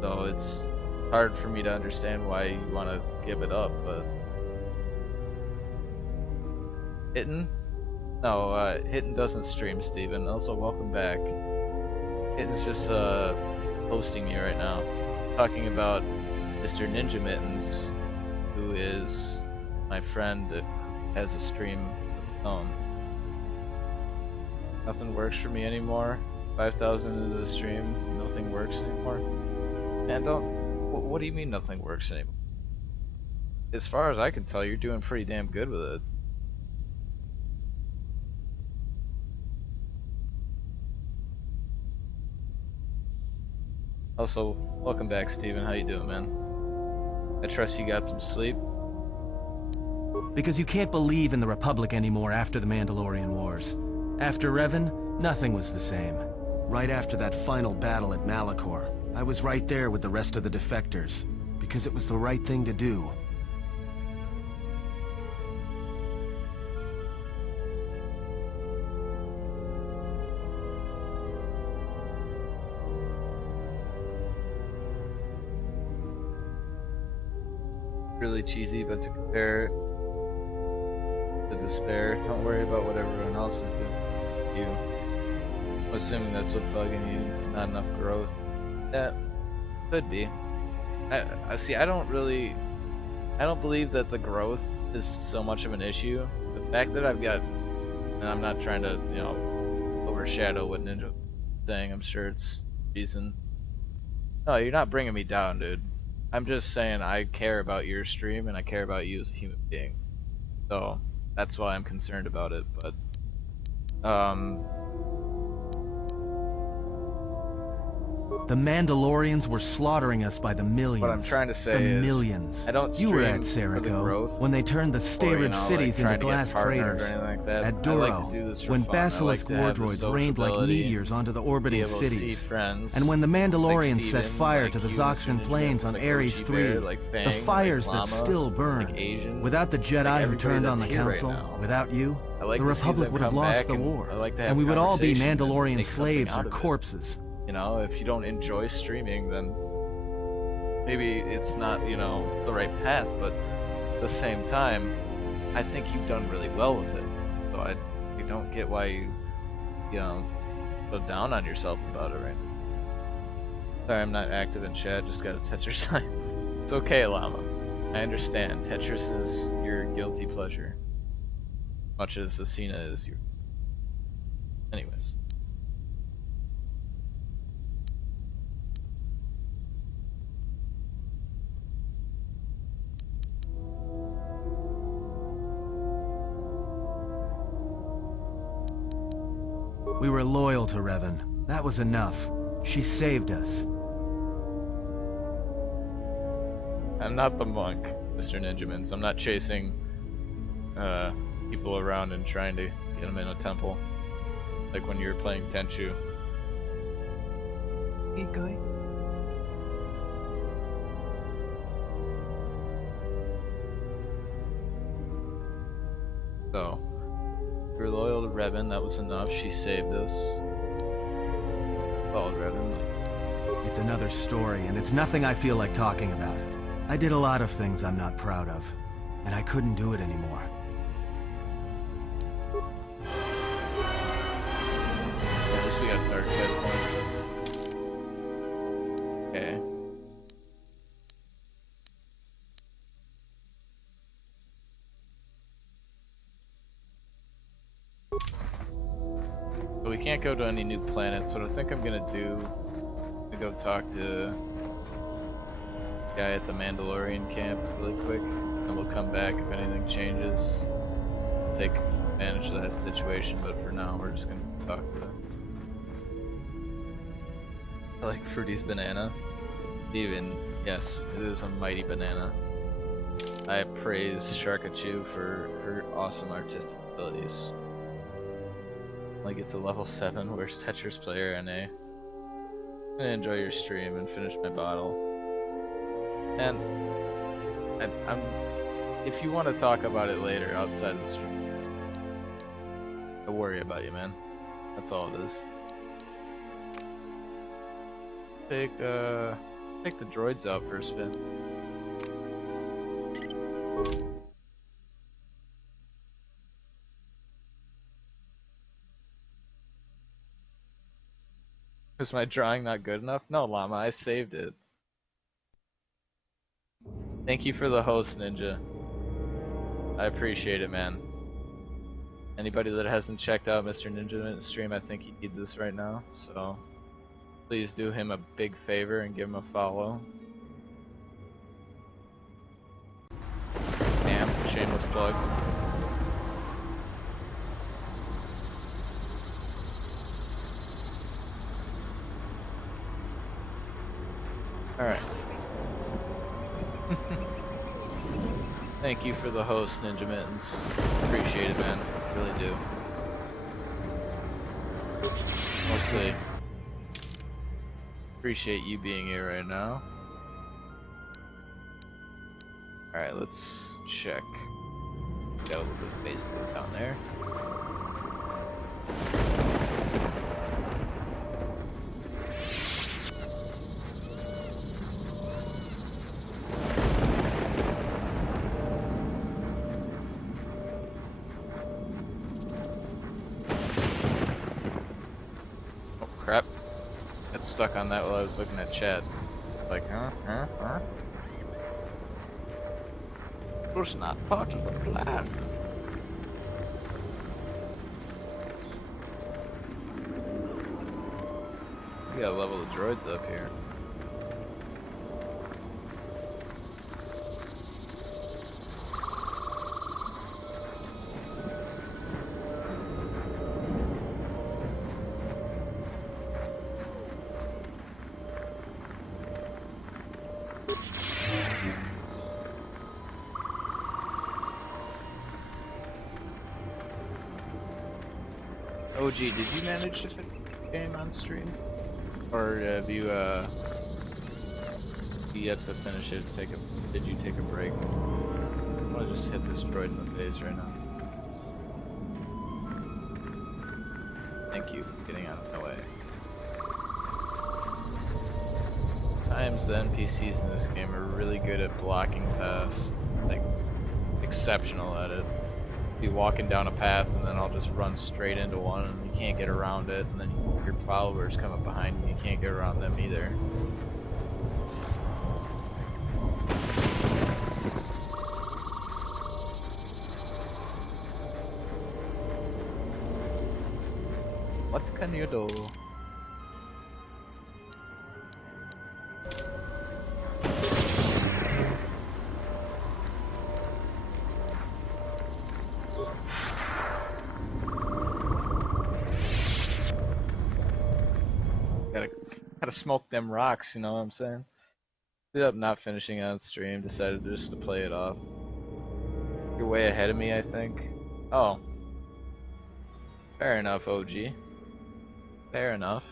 So it's hard for me to understand why you want to give it up, but... Hitten? No, Hitten doesn't stream, Steven. Also, welcome back. Hitten's just hosting me right now. Talking about Mr. Ninja Mittens, who is my friend that has a stream of his own. Nothing works for me anymore. 5,000 into the stream, nothing works anymore. And what do you mean nothing works anymore? As far as I can tell, you're doing pretty damn good with it. Also, welcome back, Steven. How you doing, man? I trust you got some sleep. Because you can't believe in the Republic anymore after the Mandalorian Wars. After Revan, nothing was the same. Right after that final battle at Malachor, I was right there with the rest of the defectors, because it was the right thing to do. Really cheesy, but to compare the despair, don't worry about what everyone else is doing. You, I'm assuming that's what's bugging you. Not enough growth. That could be. I see. I don't believe that the growth is so much of an issue. The fact that I've got, and I'm not trying to, you know, overshadow what Ninja is saying. I'm sure it's reason. No, you're not bringing me down, dude. I'm just saying I care about your stream and I care about you as a human being. So that's why I'm concerned about it, but The Mandalorians were slaughtering us by the millions. What I'm trying to say is, millions. I don't You were at stream for the Serico growth, when they turned the Stay-Rich cities into glass craters. Like that. At Duro, I like to do this for when fun. Basilisk I like to have the wardroids rained like sociability, meteors onto the orbiting be able to see cities. friends, And when the Mandalorians like set Steven, fire like to the you, Zoxan Ninja, plains on like Ares Ochi 3, Bear, like Fang, the fires like that Llama, still burn. like Asian, Without the Jedi like who everybody turned on the that's here right council, now. without you, I like the to see Republic them would have come lost back the and war, I like to have and we would all be conversation and Mandalorian make something slaves out or of it. corpses. You know, if you don't enjoy streaming, then maybe it's not, you know, the right path, but at the same time, I think you've done really well with it. So I don't get why you know, go down on yourself about it right now. Sorry, I'm not active in chat, just got a Tetris sign. It's okay, Llama. I understand. Tetris is your guilty pleasure. Much as Asina is your... Anyways. We were loyal to Revan. That was enough. She saved us. I'm not the monk, Mr. Ninjamans. I'm not chasing people around and trying to get them in a temple. Like when you were playing Tenchu. So, we were loyal to Revan, that was enough. She saved us. Followed Revan. It's another story, and it's nothing I feel like talking about. I did a lot of things I'm not proud of, and I couldn't do it anymore. At least we got dark side points. Okay. But we can't go to any new planets, so what I think I'm gonna do is go talk to the guy at the Mandalorian camp really quick, and we'll come back if anything changes. We'll take advantage of that situation, but for now we're just gonna talk to I like Fruity's banana. Even, yes, it is a mighty banana. I praise Sharkachu for her awesome artistic abilities. I get to level 7, where's Tetris player NA? I'm gonna enjoy your stream and finish my bottle. And I'm if you want to talk about it later outside of the stream, don't worry about you, man. That's all it is. Take the droids out for a spin. Is my drawing not good enough? No, Llama, I saved it. Thank you for the host, Ninja. I appreciate it, man. Anybody that hasn't checked out Mr. Ninja Mitten stream, I think he needs this right now. So please do him a big favor and give him a follow. Damn, shameless plug. Alright. Thank you for the host, Ninja Mittens. Appreciate it, man. Really do. Mostly appreciate you being here right now. Alright, let's check. Got a little bit of base to go down there. Stuck on that while I was looking at chat. Like, huh? It was not part of the plan. We gotta level the droids up here. OG, did you manage to finish the game on stream? Or have you yet to finish it? Did you take a break? I'm gonna just hit this droid in the face right now. Thank you for getting out of my way. Times the NPCs in this game are really good at blocking paths. Like, exceptional at it. Be walking down a path and then I'll just run straight into one and you can't get around it, and then your followers come up behind you and you can't get around them either. What can you do? Gotta smoke them rocks, you know what I'm saying? Ended up not finishing on stream, decided just to play it off. You're way ahead of me, I think. Oh. Fair enough, OG. Fair enough.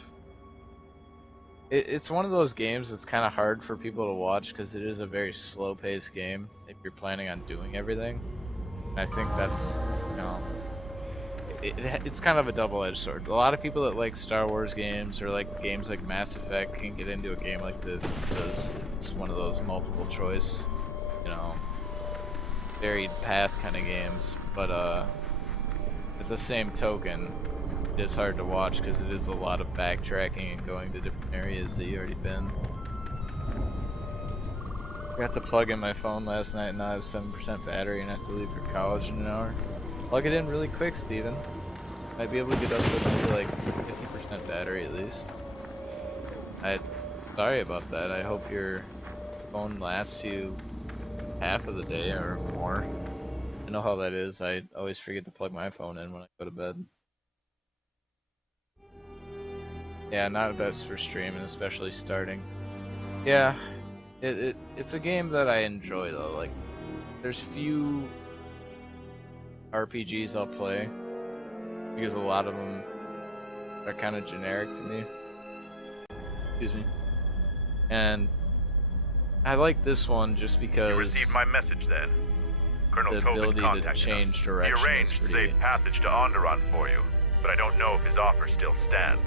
It's one of those games that's kind of hard for people to watch because it is a very slow-paced game if you're planning on doing everything. And I think that's, you know, it's kind of a double-edged sword. A lot of people that like Star Wars games or like games like Mass Effect can get into a game like this because it's one of those multiple choice, you know, varied path kind of games. But at the same token, it is hard to watch because it is a lot of backtracking and going to different areas that you've already been. I got to plug in my phone last night and now I have 7% battery and I have to leave for college in an hour. Plug it in really quick, Steven. Might be able to get up to maybe like 50% battery at least. Sorry about that. I hope your phone lasts you half of the day or more. I know how that is. I always forget to plug my phone in when I go to bed. Yeah, not best for streaming, especially starting. Yeah, it's a game that I enjoy though. Like, there's few RPGs I'll play because a lot of them are kind of generic to me. Excuse me. And I like this one just because you received my message then. Colonel the Tobin ability to change direction. He arranged safe passage to Onderon for you, but I don't know if his offer still stands.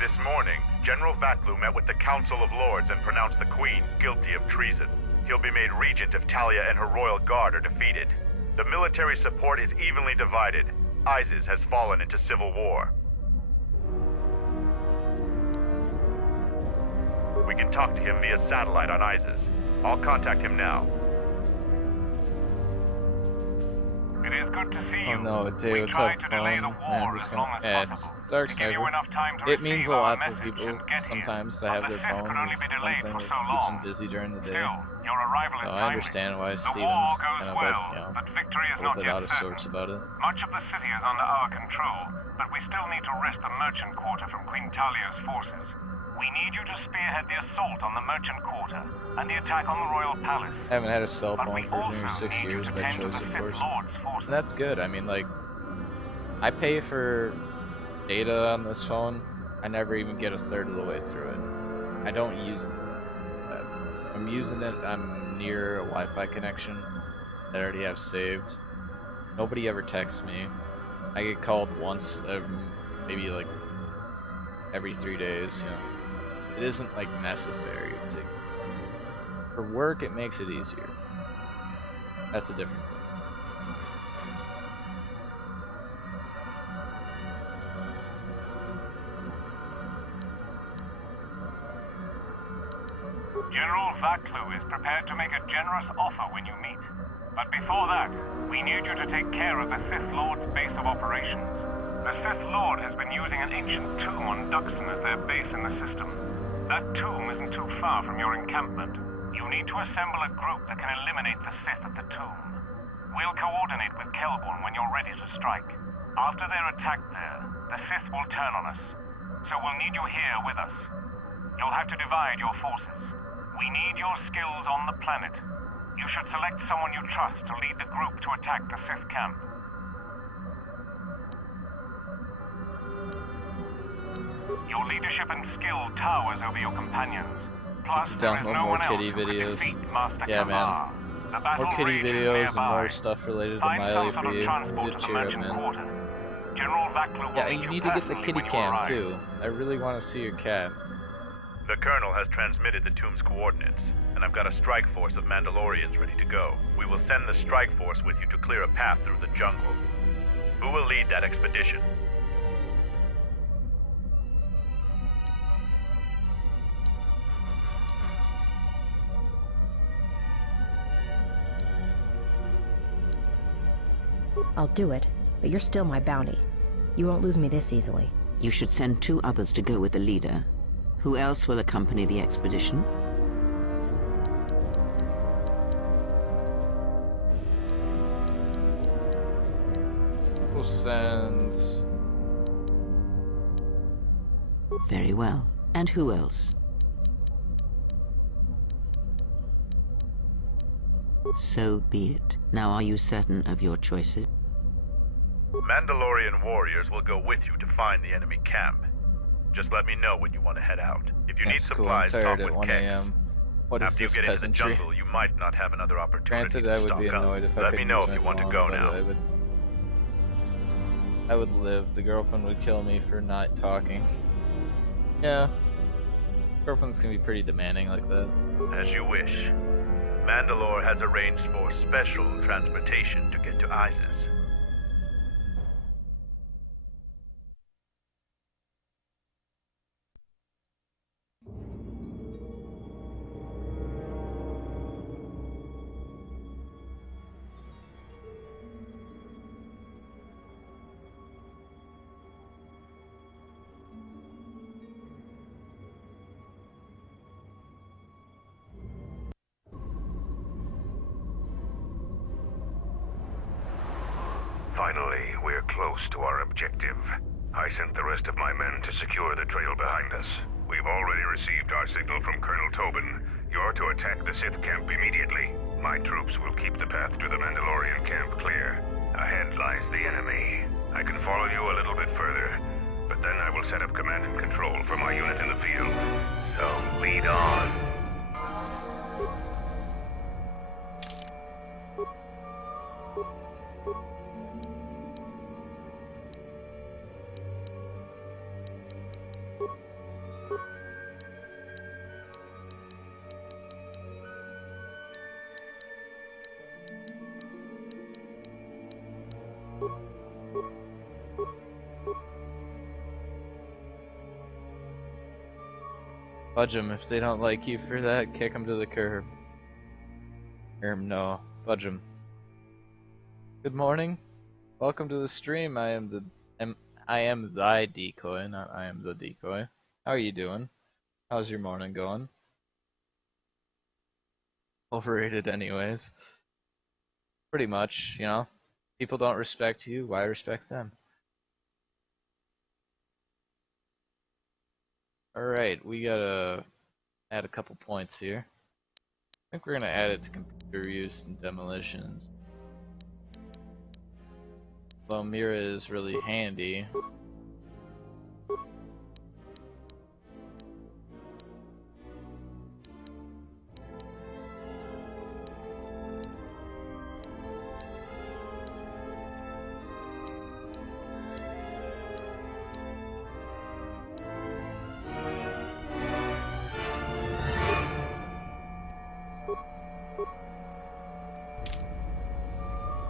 This morning, General Vatlu met with the Council of Lords and pronounced the Queen guilty of treason. He'll be made regent if Talia and her royal guard are defeated. The military support is evenly divided. Isis has fallen into civil war. We can talk to him via satellite on Isis. I'll contact him now. good to see you. Oh no, dude, what's up, tried to delay phone? the war Man, as this long one. as Yeah, possible, it's Dark to give you Sniper. enough time to It means receive a our lot to message people and get sometimes to here. have But their the Sith phone. could only It's be one delayed thing for that so keeps them long. busy during the day. Still, your arrival is So I timely. understand why The Steven's war goes kind of well, like, you know, but victory is a little not bit yet out of certain. sorts about it. Much of the city is under our control, but we still need to wrest the merchant quarter from Queen Talia's forces. We need you to spearhead the assault on the merchant quarter and the attack on the royal palace. I haven't had a cell But phone we for nearly also 6 need you years to by tend to choice, the of Sith course. Lord's forces. And that's good. I mean, like, I pay for data on this phone. I never even get a third of the way through it. I don't use it. I'm using it. I'm near a Wi-Fi connection that I already have saved. Nobody ever texts me. I get called once, maybe like every 3 days. You know, it isn't like necessary to. For work, it makes it easier. That's a different thing. General Vaklu is prepared to make a generous offer when you meet. But before that, we need you to take care of the Sith Lord's base of operations. The Sith Lord has been using an ancient tomb on Duxon as their base in the system. That tomb isn't too far from your encampment. You need to assemble a group that can eliminate the Sith at the tomb. We'll coordinate with Kelborn when you're ready to strike. After they're attacked there, the Sith will turn on us. So we'll need you here with us. You'll have to divide your forces. We need your skills on the planet. You should select someone you trust to lead the group to attack the Sith camp. Your leadership and skill towers over your companions. Plus, there is Download no more one else kitty who can videos. defeat Master Yeah, Kamar. man. The battle More kitty rages videos and nearby. more stuff related to Find Miley some sort for of you. transport Good to the cheer up, merchant man. quarter. General Vaklu will Yeah, meet you need to get the personally kitty when you cam arrive. too. I really want to see your cat. The Colonel has transmitted the tomb's coordinates, and I've got a strike force of Mandalorians ready to go. We will send the strike force with you to clear a path through the jungle. Who will lead that expedition? I'll do it, but you're still my bounty. You won't lose me this easily. You should send 2 others to go with the leader. Who else will accompany the expedition? We'll send... Very well. And who else? So be it. Now are you certain of your choices? Mandalorian warriors will go with you to find the enemy camp. Just let me know when you want to head out. If you need That's cool. supplies, I'm tired talk at with 1 Kex. a.m. What is After this you get into the peasantry? jungle, you might not have another opportunity Granted, I to would be stock up. annoyed if I Let me couldn't know use if you my want to phone, go but now. I would live. The girlfriend would kill me for not talking. Yeah. Girlfriends can be pretty demanding like that. As you wish. Mandalore has arranged for special transportation to get to Isis. Finally, we're close to our objective. I sent the rest of my men to secure the trail behind us. We've already received our signal from Colonel Tobin. You're to attack the Sith camp immediately. My troops will keep the path to the Mandalorian camp clear. Ahead lies the enemy. I can follow you a little bit further, but then I will set up command and control for my unit in the field. So, lead on. Fudge them. If they don't like you for that, kick them to the curb. No. Fudge them. Good morning. Welcome to the stream. I am thy decoy, not I am the decoy. How are you doing? How's your morning going? Overrated anyways. Pretty much, you know. People don't respect you, why respect them? Alright, we gotta add a couple points here. I think we're gonna add it to computer use and demolitions. Well, Mira is really handy.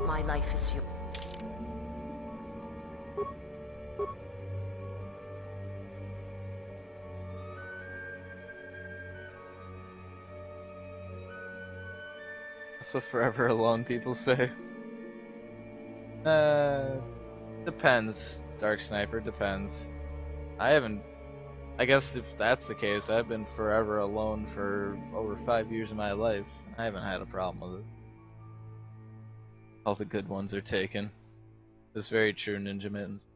My life is yours. That's what Forever Alone people say. Depends, Dark Sniper, depends. I guess if that's the case, I've been forever alone for over 5 years of my life. I haven't had a problem with it. All the good ones are taken. That's very true, Ninja Mittens.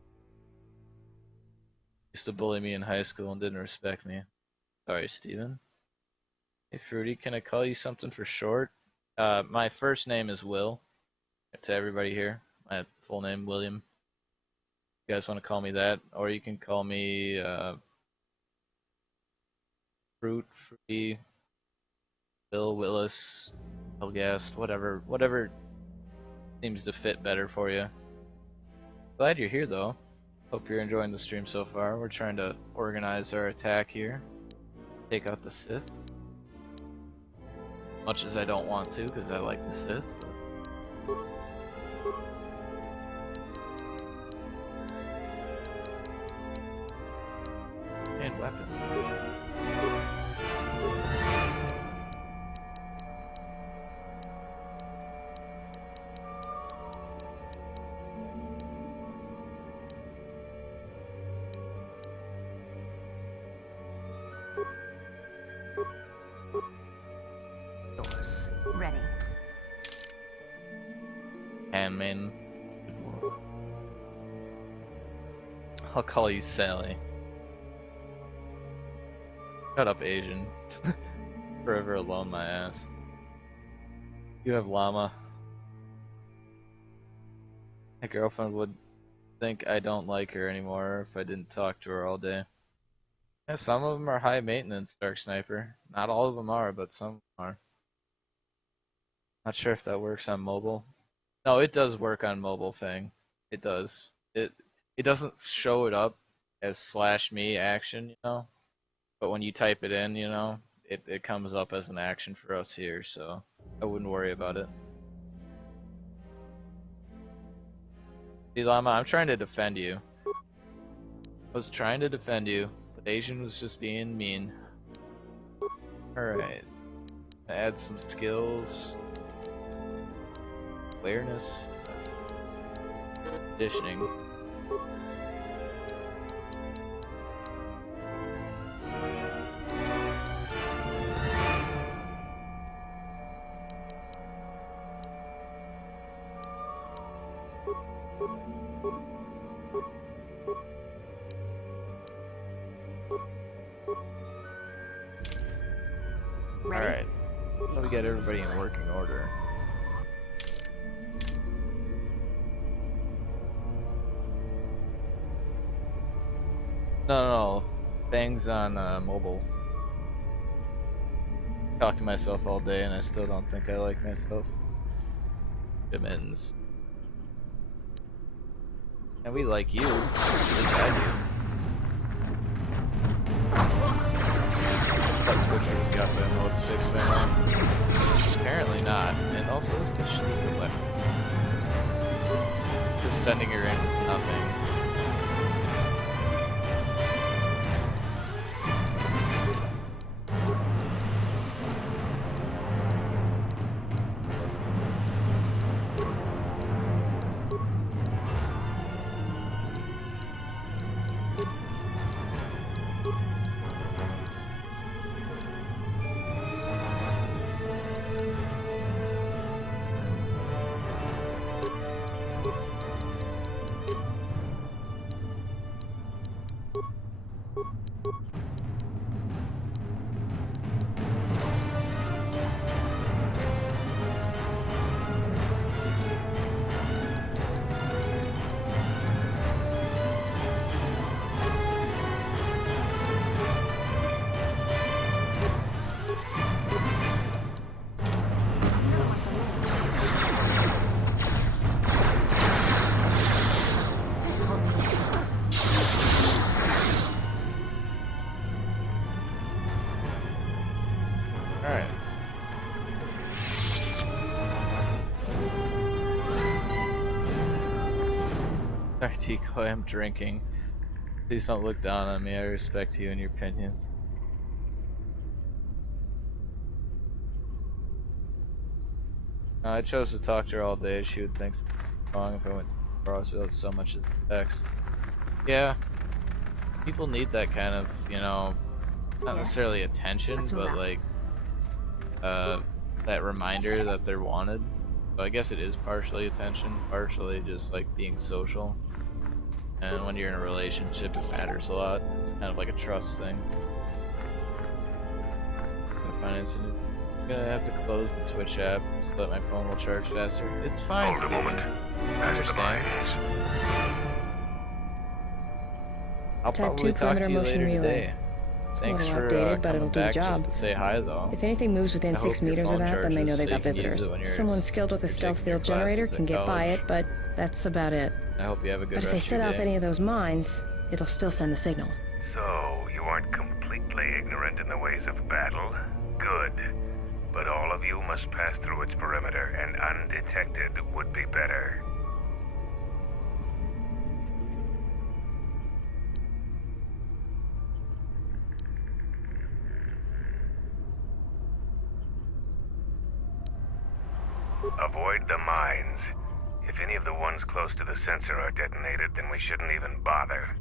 Used to bully me in high school and didn't respect me. Sorry, Steven. Hey, Fruity, can I call you something for short? My first name is Will. To everybody here, my full name, William. You guys want to call me that? Or you can call me, Fruity, Bill, Willis, Elgast, whatever seems to fit better for you. Glad you're here though. Hope you're enjoying the stream so far. We're trying to organize our attack here. Take out the Sith. Much as I don't want to, because I like the Sith. And weapon. Ready. Handmaiden. I'll call you Sally. Shut up, Asian. Forever alone, my ass. You have llama. My girlfriend would think I don't like her anymore if I didn't talk to her all day. Yeah, some of them are high maintenance, Dark Sniper. Not all of them are, but some are. Not sure if that works on mobile. No, it does work on mobile, Fang. It does. It doesn't show it up as /me action, you know? But when you type it in, you know, it comes up as an action for us here, so I wouldn't worry about it. See, Llama, I'm trying to defend you. I was trying to defend you, but Asian was just being mean. Alright. Add some skills. Awareness. Conditioning. Alright. Let me get everybody in working order. No. Things on mobile. Talk to myself all day and I still don't think I like myself. Dimensions. And we like you. At least I do. Touch Butcher with Guffa and what's fixed man. Apparently not. And also this bitch needs a weapon. Just sending her in with nothing. Alright. Sorry, Tico, I'm drinking. Please don't look down on me. I respect you and your opinions. I chose to talk to her all day. She would think something wrong if I went across without so much as text. Yeah. People need that kind of, you know, not necessarily attention, but like that reminder that they're wanted. So I guess it is partially attention, partially just like being social. And when you're in a relationship, it matters a lot. It's kind of like a trust thing. I'm gonna have to close the Twitch app so that my phone will charge faster. It's fine, Hold a moment. I understand. I'll Type 2 probably talk perimeter to you motion later relay. today. It's Thanks a little for outdated, but it'll coming do the back job. just to say hi, though. If anything moves within I 6 hope your meters of phone that, then they know charges they so got you can use visitors. it when you're Someone skilled with a stealth field generator can get by it, but that's about it. I hope you have a good But if they rest set of your off day. any of those mines, it'll still send the signal. So, you aren't completely ignorant in the ways of battle? Good. But all of you must pass through its perimeter, and undetected would be better. Avoid the mines. If any of the ones close to the sensor are detonated, then we shouldn't even bother.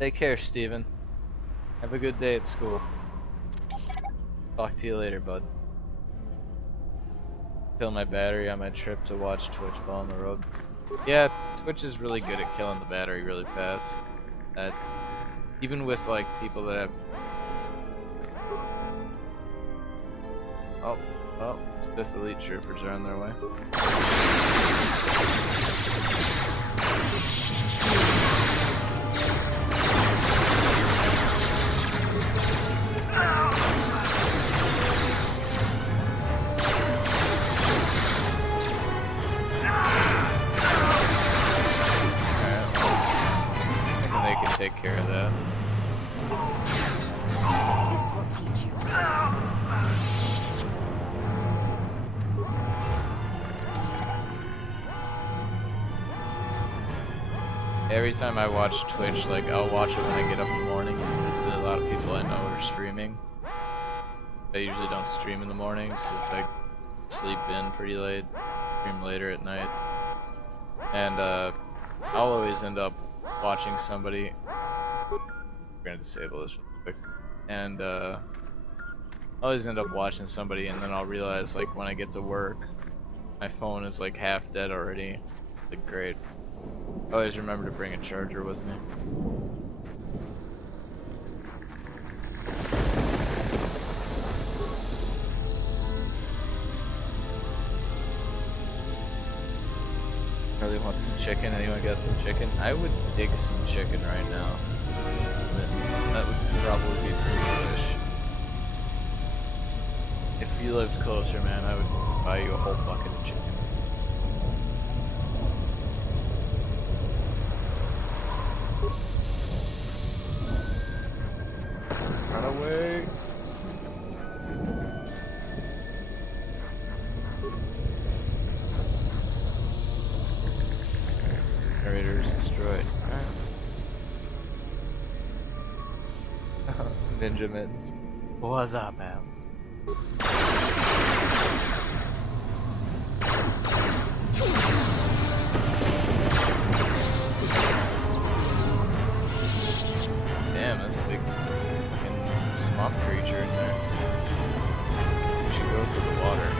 Take care, Steven. Have a good day at school. Talk to you later, bud. Kill my battery on my trip to watch Twitch while on the road. Yeah, Twitch is really good at killing the battery really fast. Even with like people that have... Oh, Sith Elite Troopers are on their way. Take care of that. This will teach you. Every time I watch Twitch, like I'll watch it when I get up in the mornings. There's a lot of people I know are streaming. I usually don't stream in the mornings. If I sleep in pretty late, stream later at night, and I'll always end up watching somebody. We're gonna disable this real quick. And I always end up watching somebody, and then I'll realize like when I get to work, my phone is like half dead already. Like great. Always remember to bring a charger with me. Really want some chicken? Anyone got some chicken? I would dig some chicken right now. That would probably be pretty delish. If you lived closer, man, I would buy you a whole bucket of chicken. Run away! Generator is destroyed. Ninja Mittens. What's up, pal? Damn, that's a big fucking swamp creature in there. We should go to the water.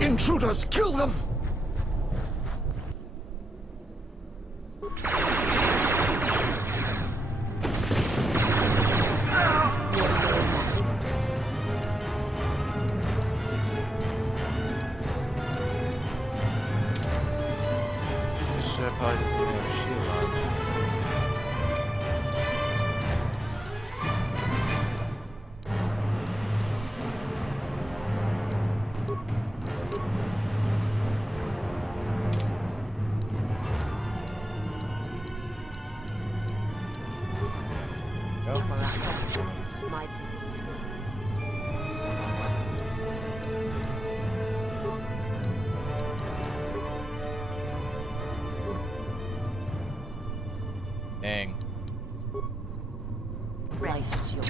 Intruders, kill them! Dang. Right is yours.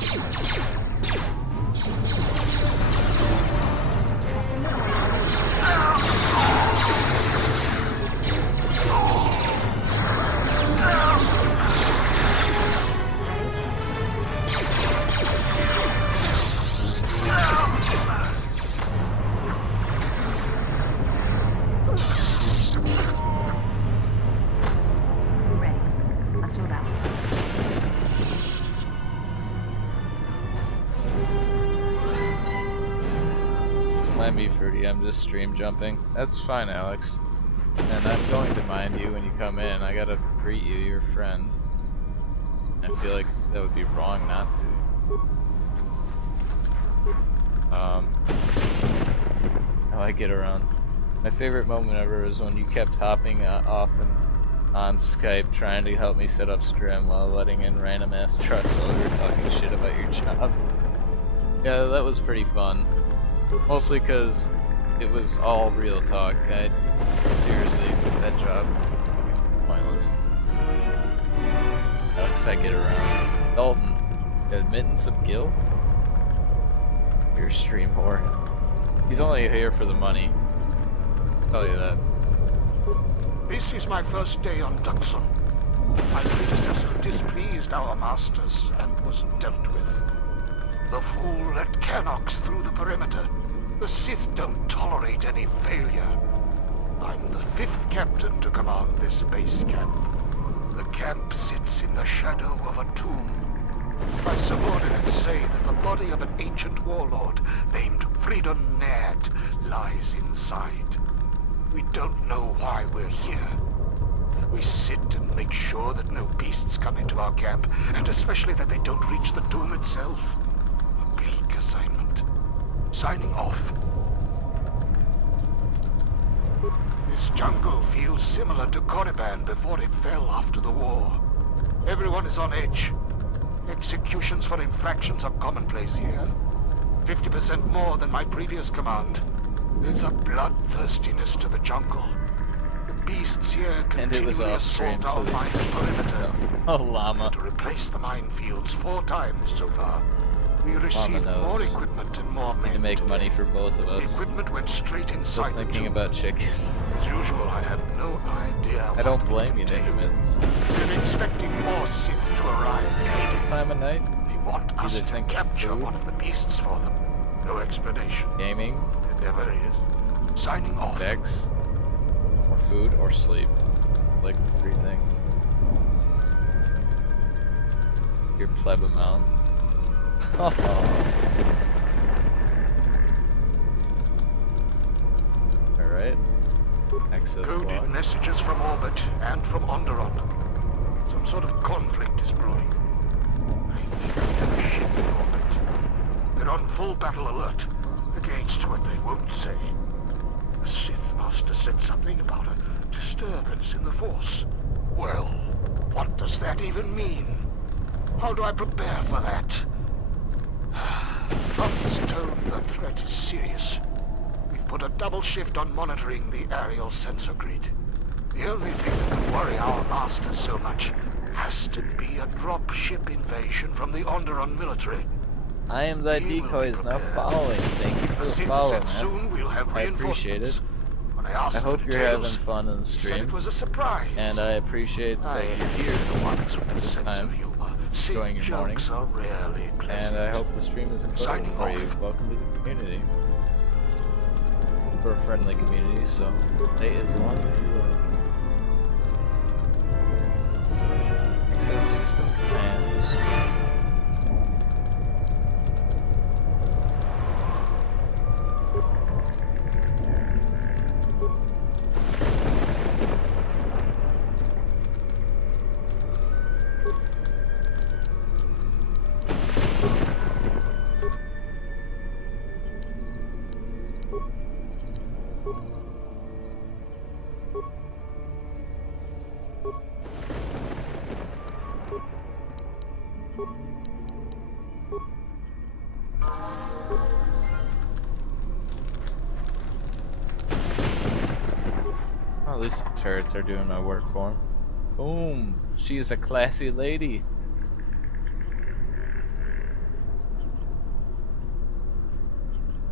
I'm just stream jumping. That's fine, Alex. And I'm going to mind you when you come in. I gotta greet you, your friend. I feel like that would be wrong not to. How I get around. My favorite moment ever is when you kept hopping off and on Skype trying to help me set up Strim while letting in random ass trucks while we were talking shit about your job. Yeah, that was pretty fun. Mostly because it was all real talk. Seriously, that job, pointless. Alex, I get around. Dalton, admittance of guilt? You're a stream whore. He's only here for the money. I'll tell you that. This is my first day on Duxon. My predecessor displeased our masters and was dealt with. The fool let Canox through the perimeter. The Sith don't tolerate any failure. I'm the 5th captain to command this base camp. The camp sits in the shadow of a tomb. My subordinates say that the body of an ancient warlord named Freedon Naird lies inside. We don't know why we're here. We sit and make sure that no beasts come into our camp, and especially that they don't reach the tomb itself. A bleak assignment. Signing off. This jungle feels similar to Korriban before it fell after the war. Everyone is on edge. Executions for infractions are commonplace here. 50% more than my previous command. There's a bloodthirstiness to the jungle. The beasts here continually assault our mine perimeter. A llama. To replace the minefields 4 times so far. We received more equipment and more men. To make money for both of us. The equipment went straight inside. Just thinking about chicken. As usual, I have no idea. I don't blame you, Ninja Mittens. We're expecting more Sith to arrive. This time of night? They want us to capture one of the beasts for them. No explanation. Gaming? It never is. Signing off. Dex? Or food or sleep. Like the 3 things. Your pleb amount. Alright. Access Coded log. messages from orbit and from Onderon. Some sort of conflict is brewing. I think I have a ship in orbit. They're on full battle alert. Against what they won't say. The Sith Master said something about a disturbance in the Force. Well, what does that even mean? How do I prepare for that? From this tone, the threat is serious. We've put a double shift on monitoring the aerial sensor grid. The only thing that can worry our masters so much has to be a drop ship invasion from the Onderon military. I am thy decoys now following. Thank you for the follow, man. I appreciate it. I hope you're having fun in the stream. It was a surprise. And I appreciate that you're here at this time, enjoying your morning. And I hope the stream is important for you. Welcome to the community. We're a friendly community, so stay as long as you will. Access system commands. At least the turrets are doing my work for them. Boom! She is a classy lady.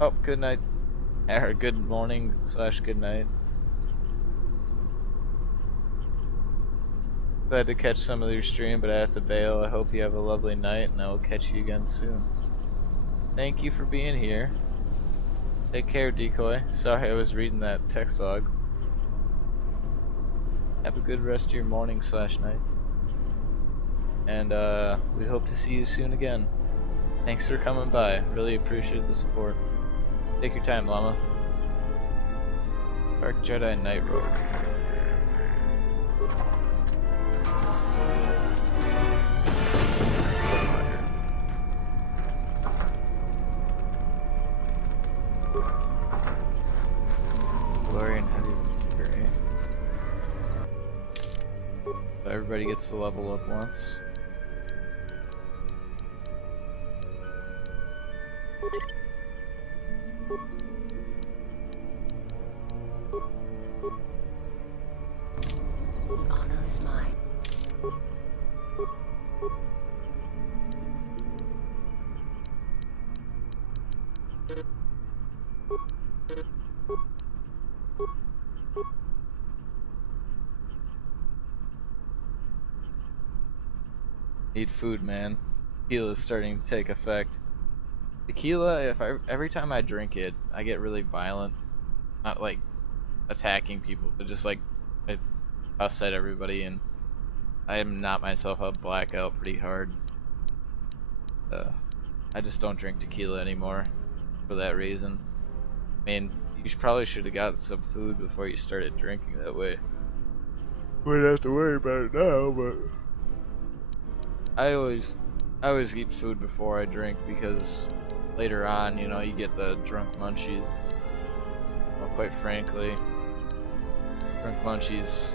Oh, good night. Or good morning / good night. Glad to catch some of your stream, but I have to bail. I hope you have a lovely night, and I will catch you again soon. Thank you for being here. Take care, Decoy. Sorry I was reading that text log. Have a good rest of your morning / night. And we hope to see you soon again. Thanks for coming by. Really appreciate the support. Take your time, Llama. Dark Jedi Night Road. Valorian Heavy Infantry. So everybody gets to level up once. Honor is mine. Need food, man. Tequila is starting to take effect. Tequila, every time I drink it, I get really violent. Not like attacking people, but just like I cuss at everybody, and I am not myself up blackout pretty hard. I just don't drink tequila anymore for that reason. I mean, you probably should have gotten some food before you started drinking that way. Wouldn't have to worry about it now, but I always eat food before I drink, because later on, you know, you get the drunk munchies. Well, quite frankly, drunk munchies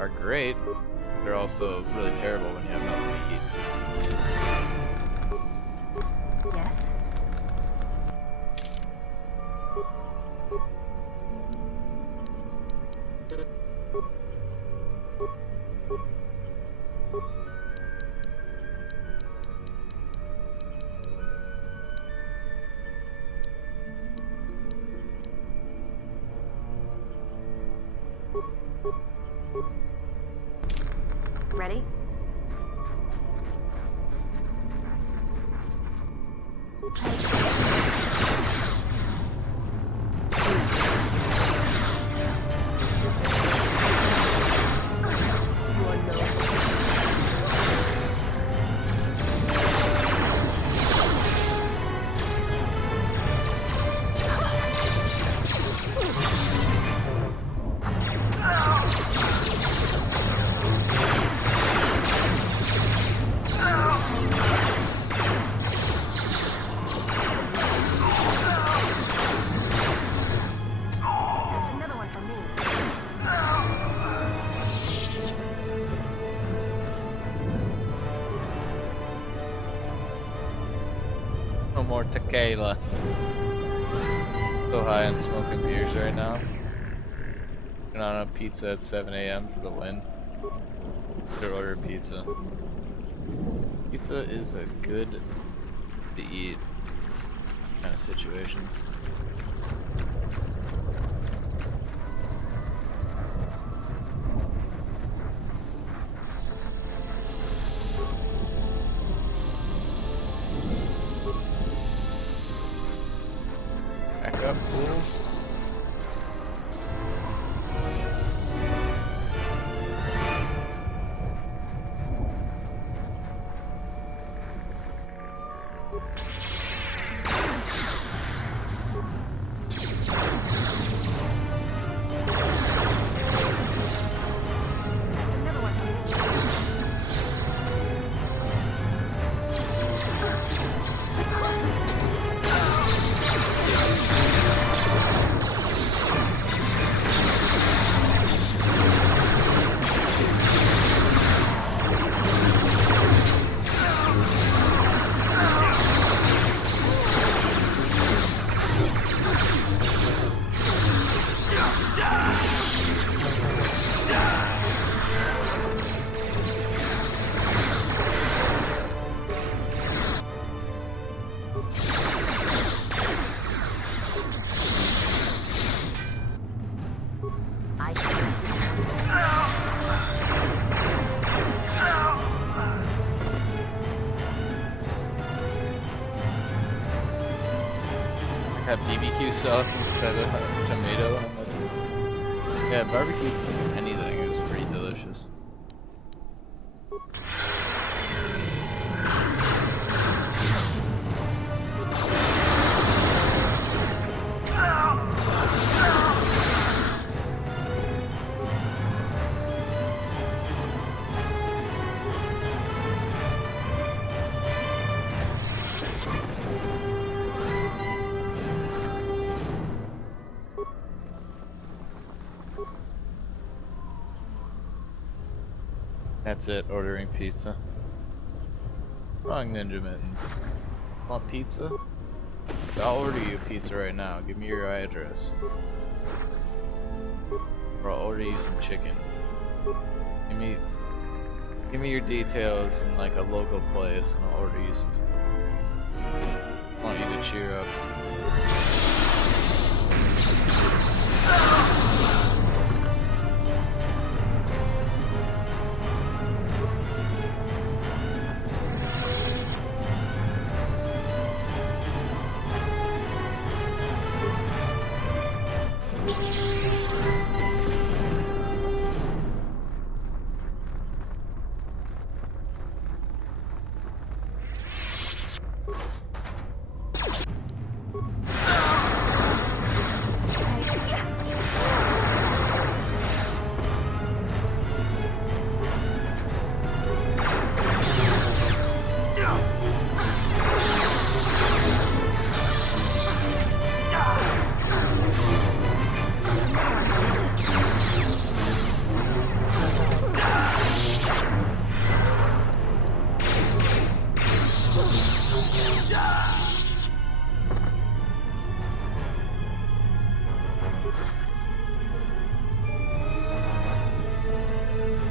are great. They're also really terrible when you have nothing to eat. Yes? Ready? No more tequila. So high on smoking beers right now. And on a pizza at 7 AM for the win. Should order pizza. Pizza is a good to eat kind of situations. Back up, fools. Have BBQ sauce instead of tomato. Yeah, barbecue anything is pretty delicious. That's it, ordering pizza. Wrong, Ninja Mittens. Want pizza? I'll order you pizza right now. Give me your address. Or I'll order you some chicken. Give me your details in like a local place and I'll order you some. I want you to cheer up.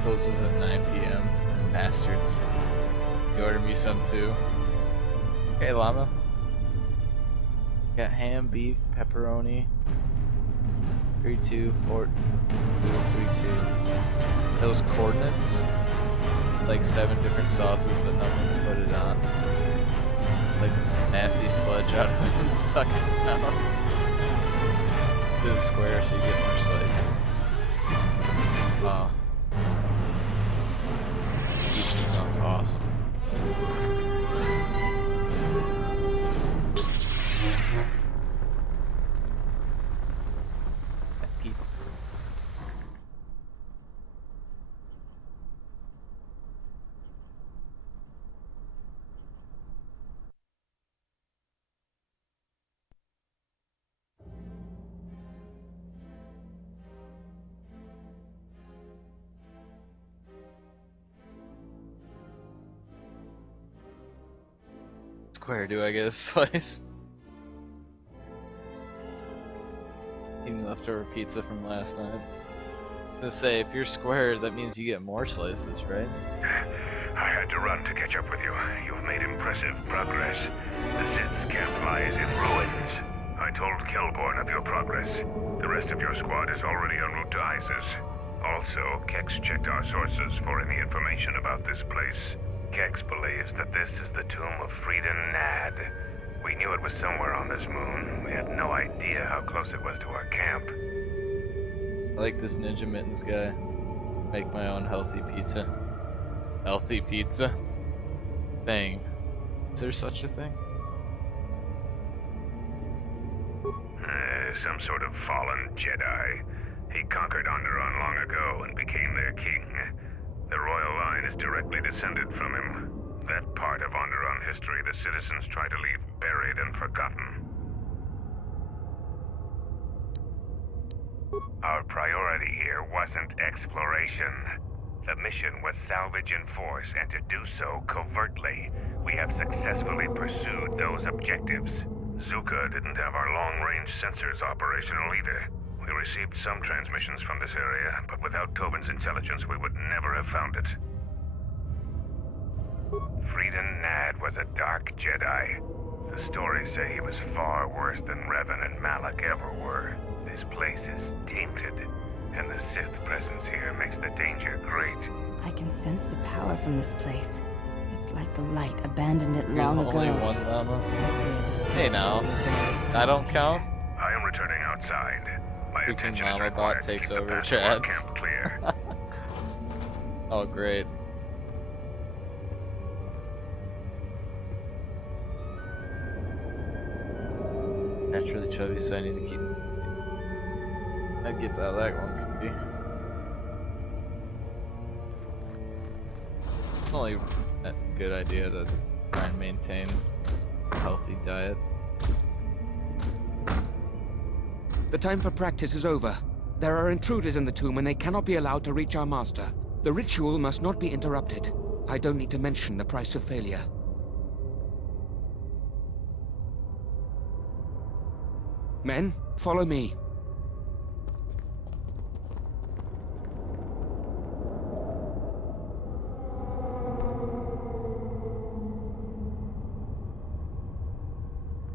Closes at 9 p.m. Bastards. You order me some too. Okay, llama. Got ham, beef, pepperoni. 3-2-4-2-3-2. Those coordinates. Like 7 different sauces, but nothing to put it on. Like this nasty sludge out of it and suck it down. Do the square so you get more slices. Oh. Pizza sounds awesome. Square, do I get a slice? Eating leftover pizza from last night. I was gonna say, if you're square, that means you get more slices, right? I had to run to catch up with you. You've made impressive progress. The Sith's camp lies in ruins. I told Kelborn of your progress. The rest of your squad is already en route to Isis. Also, Kex checked our sources for any information about this place. Kex believes that this is the tomb of Frida Nad. We knew it was somewhere on this moon. We had no idea how close it was to our camp. I like this Ninja Mittens guy. Make my own healthy pizza. Healthy pizza? Thing. Is there such a thing? Some sort of fallen Jedi. He conquered Onderon long ago and became their king. The royal line is directly descended from him. That part of Onderon history the citizens try to leave buried and forgotten. Our priority here wasn't exploration. The mission was salvage in force, and to do so covertly. We have successfully pursued those objectives. Zuka didn't have our long-range sensors operational either. We received some transmissions from this area, but without Tobin's intelligence, we would never have found it. Frida Nad was a dark Jedi. The stories say he was far worse than Revan and Malak ever were. This place is tainted, and the Sith presence here makes the danger great. I can sense the power from this place. It's like the light abandoned it long ago. Only one llama? Hey now. I don't count. I am returning outside. My Freaking attention is Llama required Bot to takes keep the over path to our Chad. camp clear. Oh, great. Naturally chubby, so I need to keep. I get how that one could be. It's only a good idea to try and maintain a healthy diet. The time for practice is over. There are intruders in the tomb and they cannot be allowed to reach our master. The ritual must not be interrupted. I don't need to mention the price of failure. Men, follow me.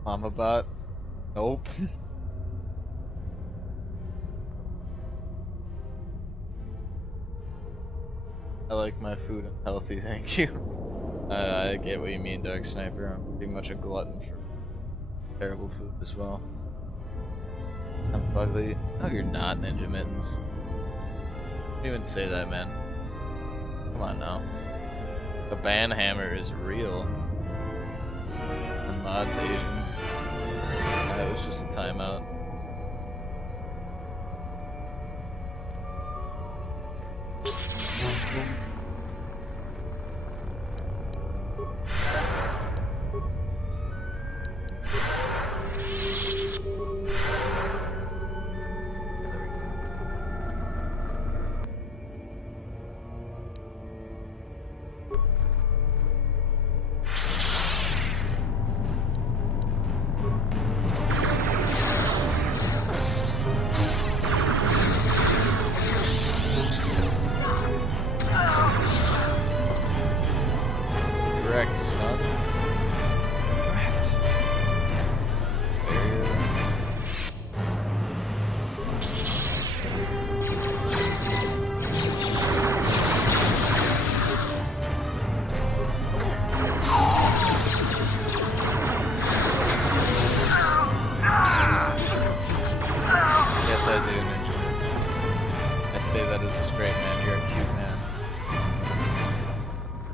Llama Bot? Nope. I like my food and healthy, thank you. I get what you mean, Dark Sniper. I'm pretty much a glutton for terrible food as well. I'm fugly. Oh, you're not, Ninja Mittens. Don't even say that, man. Come on now. The banhammer is real. And Mod's Asian. That was just a timeout.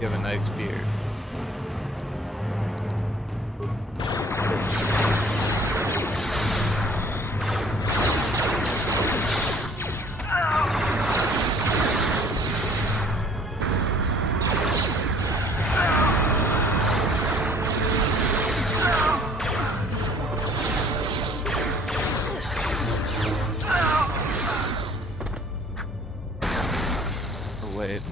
You have a nice beard. Oh, wait.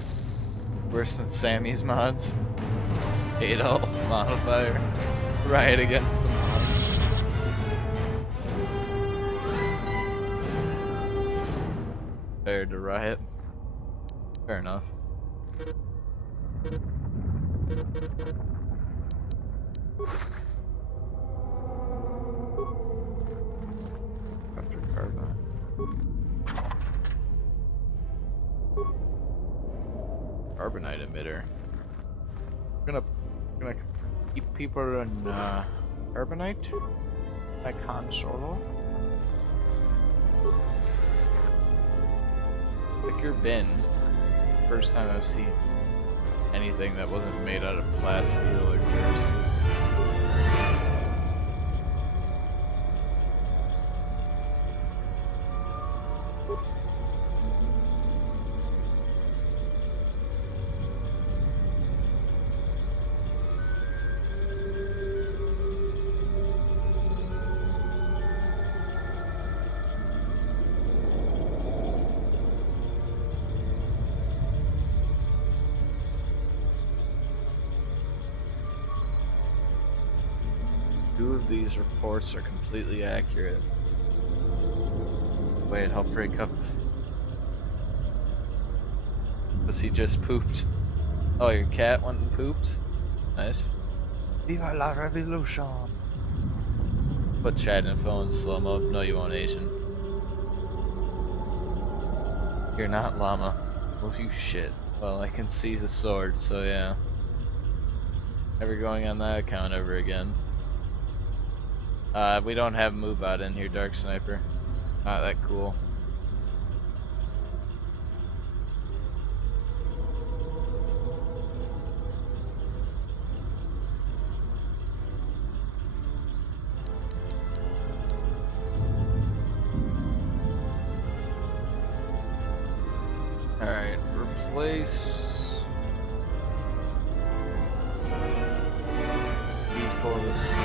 Worse than Sammy's mods. 8-0 modifier. Riot against the mods. Fair to Riot. Fair enough. After Carbine. Carbonite emitter. I'm gonna keep people in Carbonite. My Han Solo. Pick your bin. First time I've seen anything that wasn't made out of plasteel or durasteel. Two of these reports are completely accurate. Wait, I'll break up. Was he just pooped? Oh, your cat went and pooped? Nice. Viva la revolution! Put chat info in slow mo. No, you won't, Asian. You're not llama. Well, you shit. Well, I can see the sword, so yeah. Never going on that account ever again. We don't have move out in here, Dark Sniper. Not that cool. Alright, replace Corvus.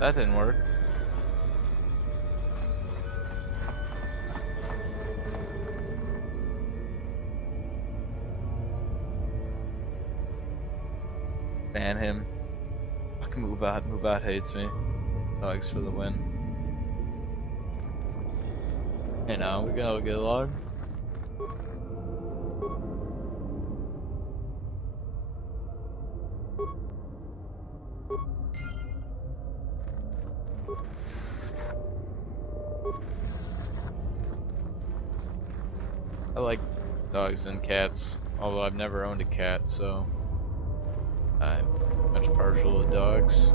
That didn't work. Ban him. Fuck move out. Move out hates me. Dogs for the win. Hey now, we gotta get along. I like dogs and cats, although I've never owned a cat, so I'm much partial to dogs.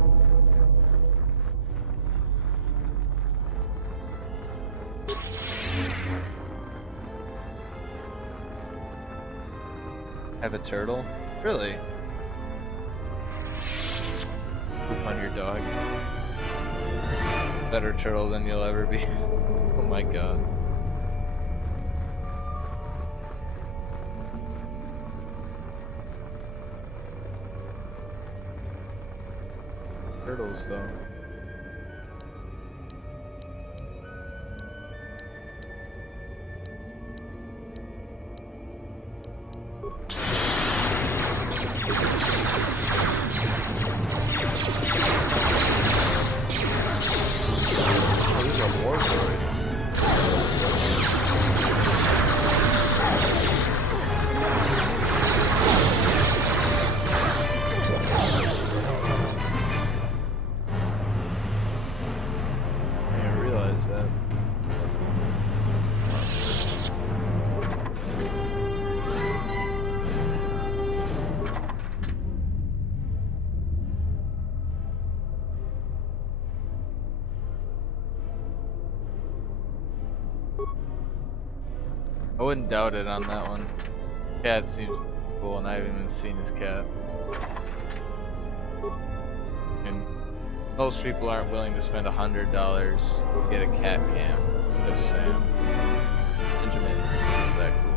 Have a turtle? Really? Poop on your dog. Better turtle than you'll ever be. Oh my god. Turtles though. I wouldn't doubt it on that one. Cat seems cool, and I haven't even seen his cat. And most people aren't willing to spend $100 to get a cat cam. Just saying. Benjamin is that cool.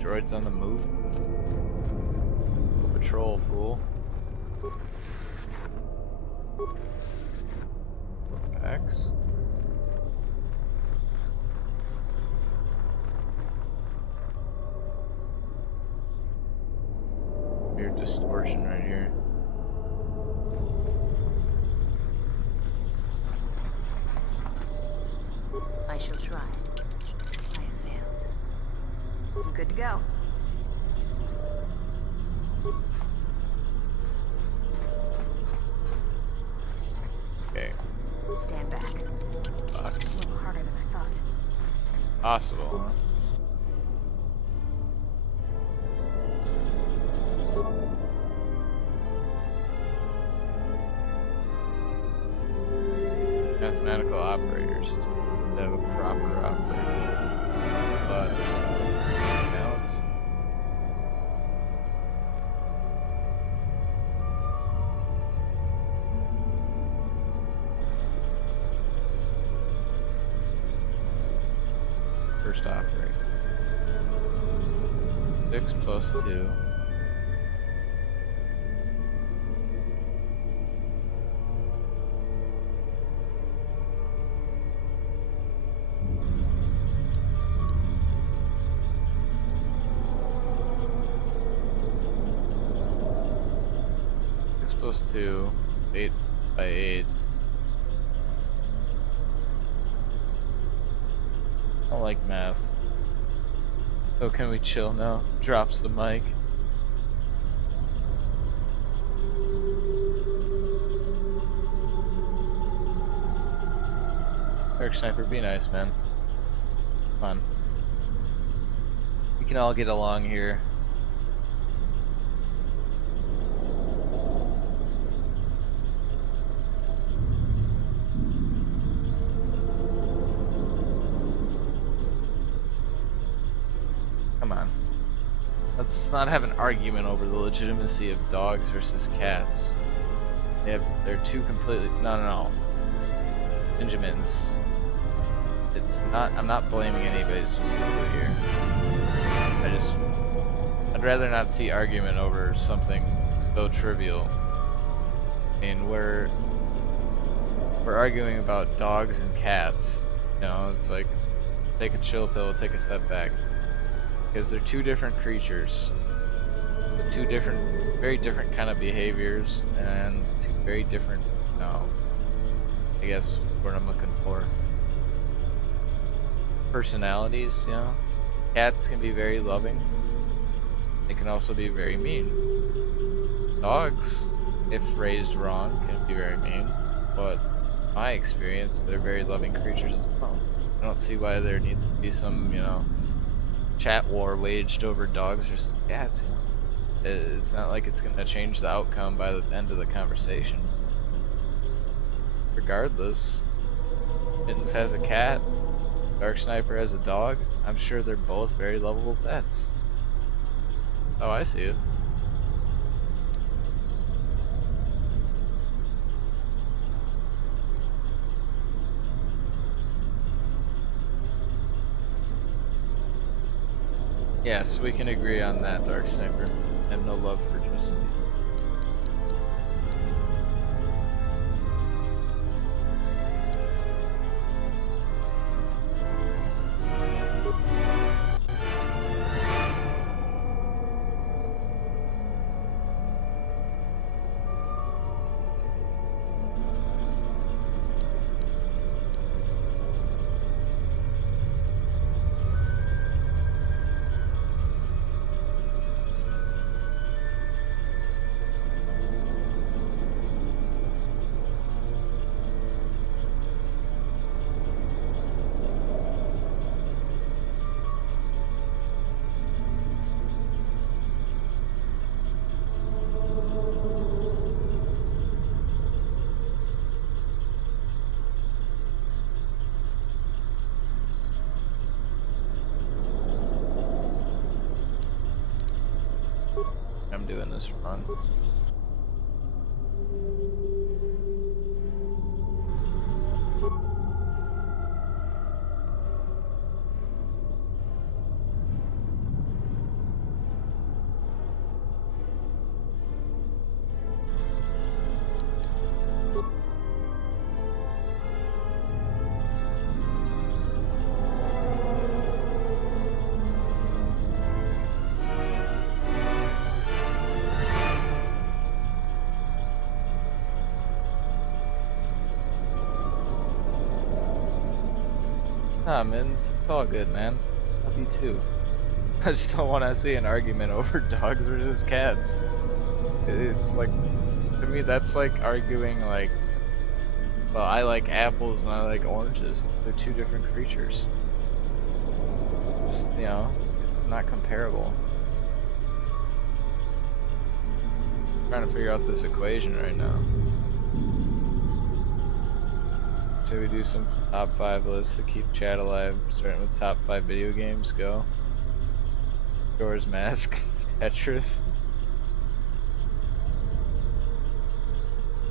Droids on the move. Patrol, fool. Packs. Weird distortion right here. I shall try. I have failed. I'm good to go. Okay. Stand back. Fuck. It's a little harder than I thought. Possible, huh? Mathematical operators to have a proper operator, but balanced. First operator. 6 plus 2. times 2, 8 by 8. I don't like math. So can we chill now? Drops the mic. Dark Sniper, be nice, man. Come on. We can all get along here. Come on. Let's not have an argument over the legitimacy of dogs versus cats. They're two completely... No. Benjamins. It's not... I'm not blaming anybody specifically here. I'd rather not see argument over something so trivial. I mean, we're arguing about dogs and cats. You know, it's like, take a chill pill, take a step back. Because they're two different creatures. With two different, very different kind of behaviors, and two very different, you know, I guess what I'm looking for. Personalities, you know. Cats can be very loving. They can also be very mean. Dogs, if raised wrong, can be very mean. But in my experience, they're very loving creatures as well. I don't see why there needs to be some, you know, chat war waged over dogs versus cats. You know? It's not like it's gonna change the outcome by the end of the conversations. Regardless, Mittens has a cat, Dark Sniper has a dog. I'm sure they're both very lovable pets. Oh, I see it. Yes, we can agree on that, Dark Sniper. I have no love for Josephine. I'm doing this wrong. Nah, Mins, it's all good, man. Love you too. I just don't want to see an argument over dogs versus cats. It's like, to me, that's like arguing like, well, I like apples and I like oranges. They're two different creatures. Just, you know, it's not comparable. I'm trying to figure out this equation right now. So we do some top 5 lists to keep chat alive, starting with top 5 video games. Go. Doors Mask, Tetris.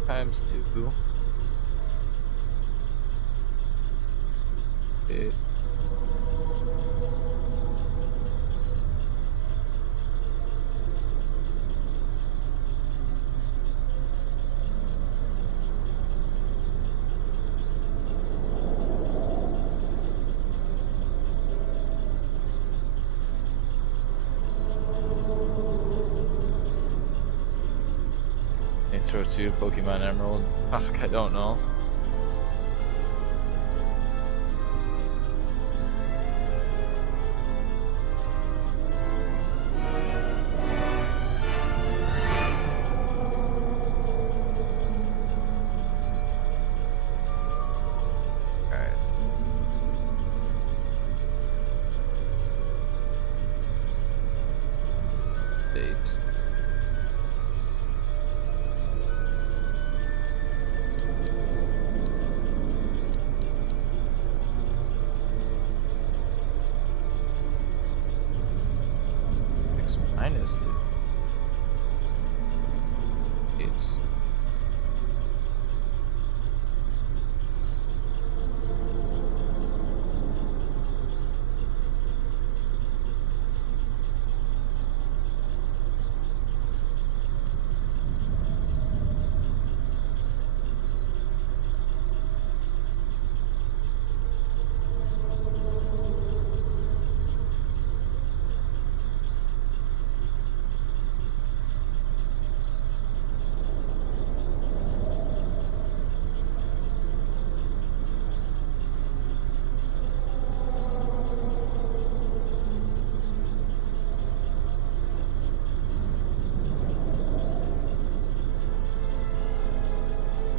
Times 2. Okay. Saints Row 2, Pokemon Emerald. Fuck, I don't know.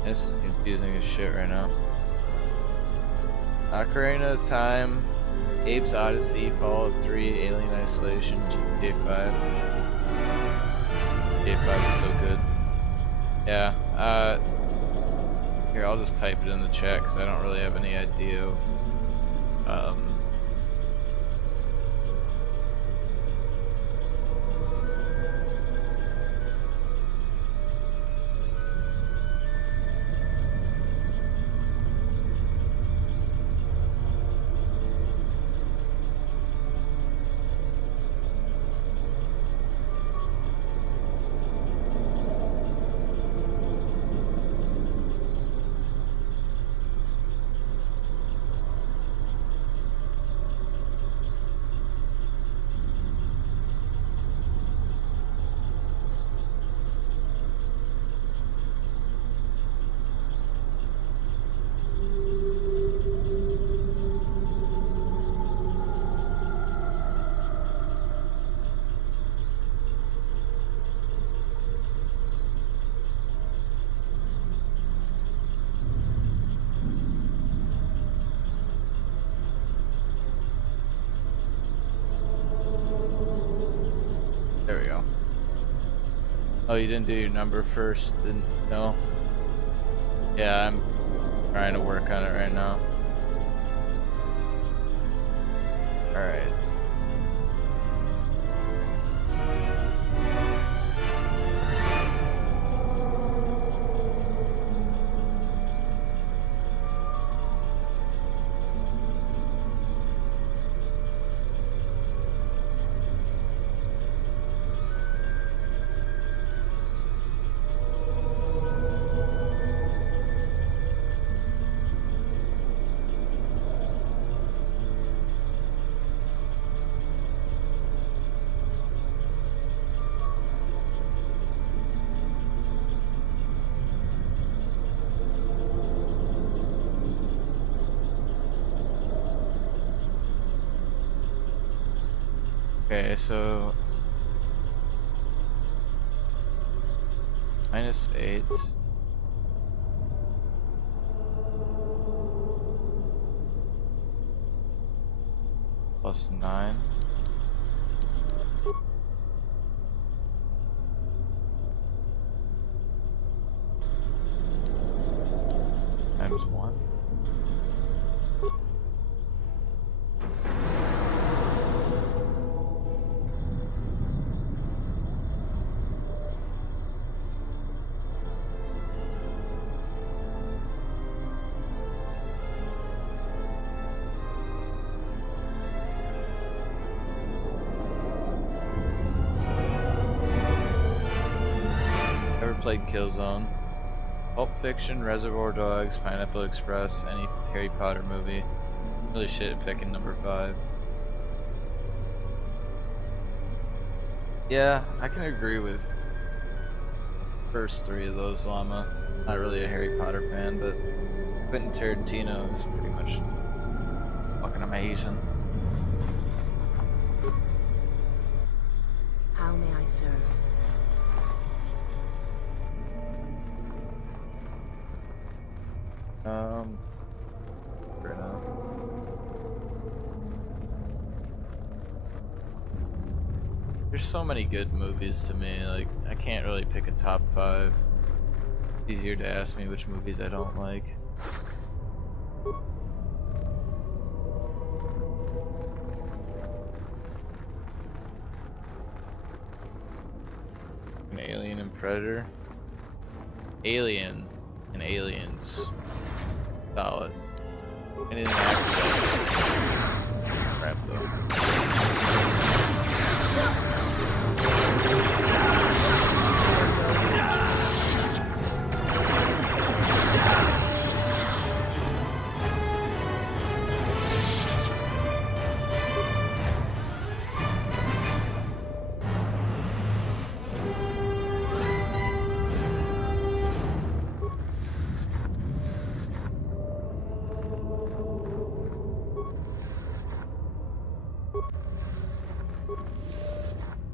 This is confusing as shit right now. Ocarina of Time, Abe's Odyssey, Fallout 3, Alien Isolation, GTA 5. GTA 5 is so good. Yeah, here, I'll just type it in the chat because I don't really have any idea of, there we go. Oh, you didn't do your number first, didn't? No? Yeah, I'm trying to work on it right now. Alright. Okay, so -8 +9 times 1. Played Killzone, Pulp Fiction, Reservoir Dogs, Pineapple Express, any Harry Potter movie. Really shit at picking number 5. Yeah, I can agree with first 3 of those, Llama. Not really a Harry Potter fan, but Quentin Tarantino is pretty much fucking amazing. How may I serve? Right now. There's so many good movies to me, like, I can't really pick a top 5. It's easier to ask me which movies I don't like. An Alien and Predator? Alien and Aliens. Solid. Anything after that? Crap though.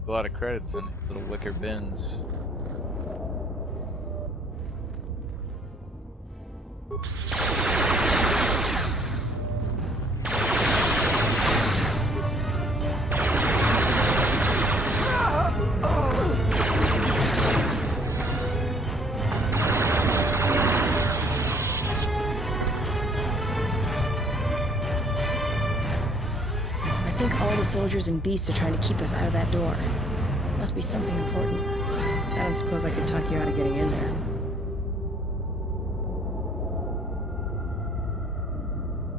A lot of credits in little wicker bins. I think all the soldiers and beasts are trying to keep us out of that door. Must be something important. I don't suppose I could talk you out of getting in there.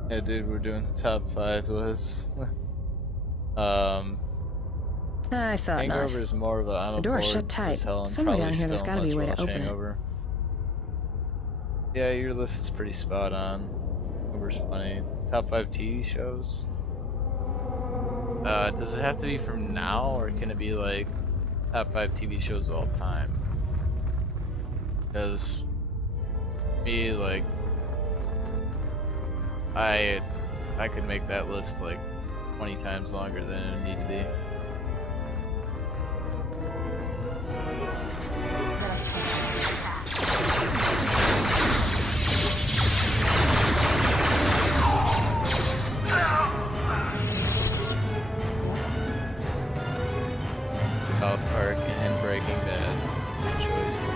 Yeah, dude, we're doing the top 5 lists. I thought Hangover not. is more of a The door's shut tight. Somewhere down here there's gotta be a way to open it. Yeah, your list is pretty spot on. Hangover's funny. Top 5 TV shows? Does it have to be from now, or can it be like top 5 TV shows of all time? Because me, like, I could make that list like 20 times longer than it need to be. South Park and Breaking Bad. Good choices.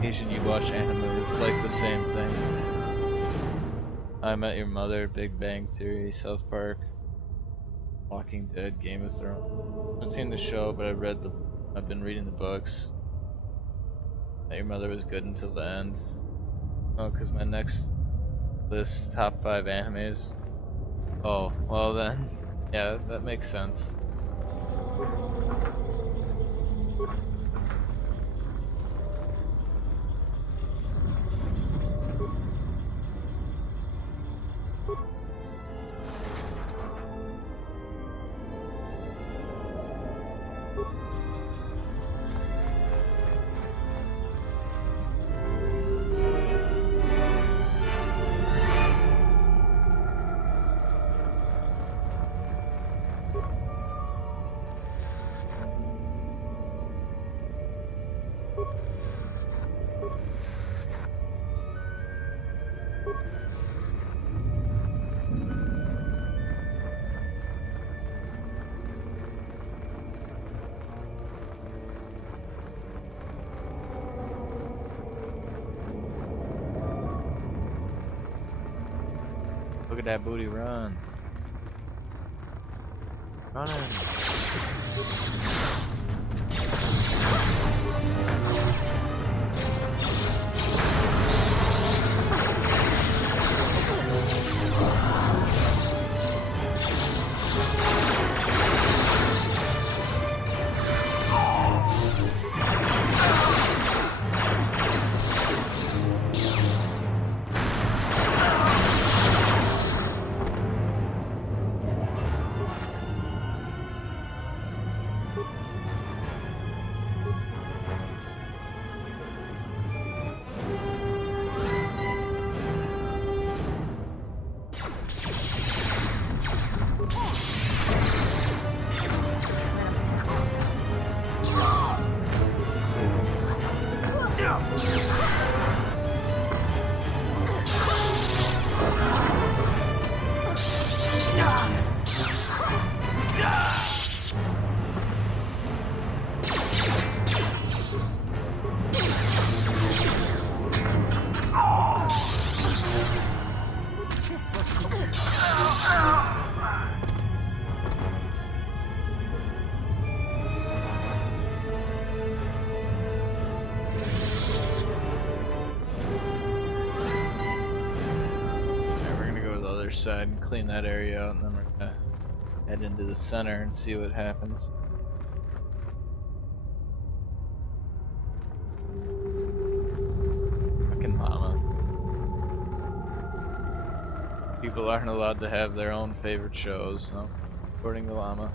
Asian, you watch anime, it's like the same thing. I Met Your Mother, Big Bang Theory, South Park, Walking Dead, Game of Thrones. I haven't seen the show, but I've been reading the books. Met Your Mother was good until the end. Oh, because my next list, top 5 animes. Oh, well then, yeah, that makes sense. Look at that booty run. Running. Side and clean that area out, and then we're gonna head into the center and see what happens. Fucking llama. People aren't allowed to have their own favorite shows, so according to llama.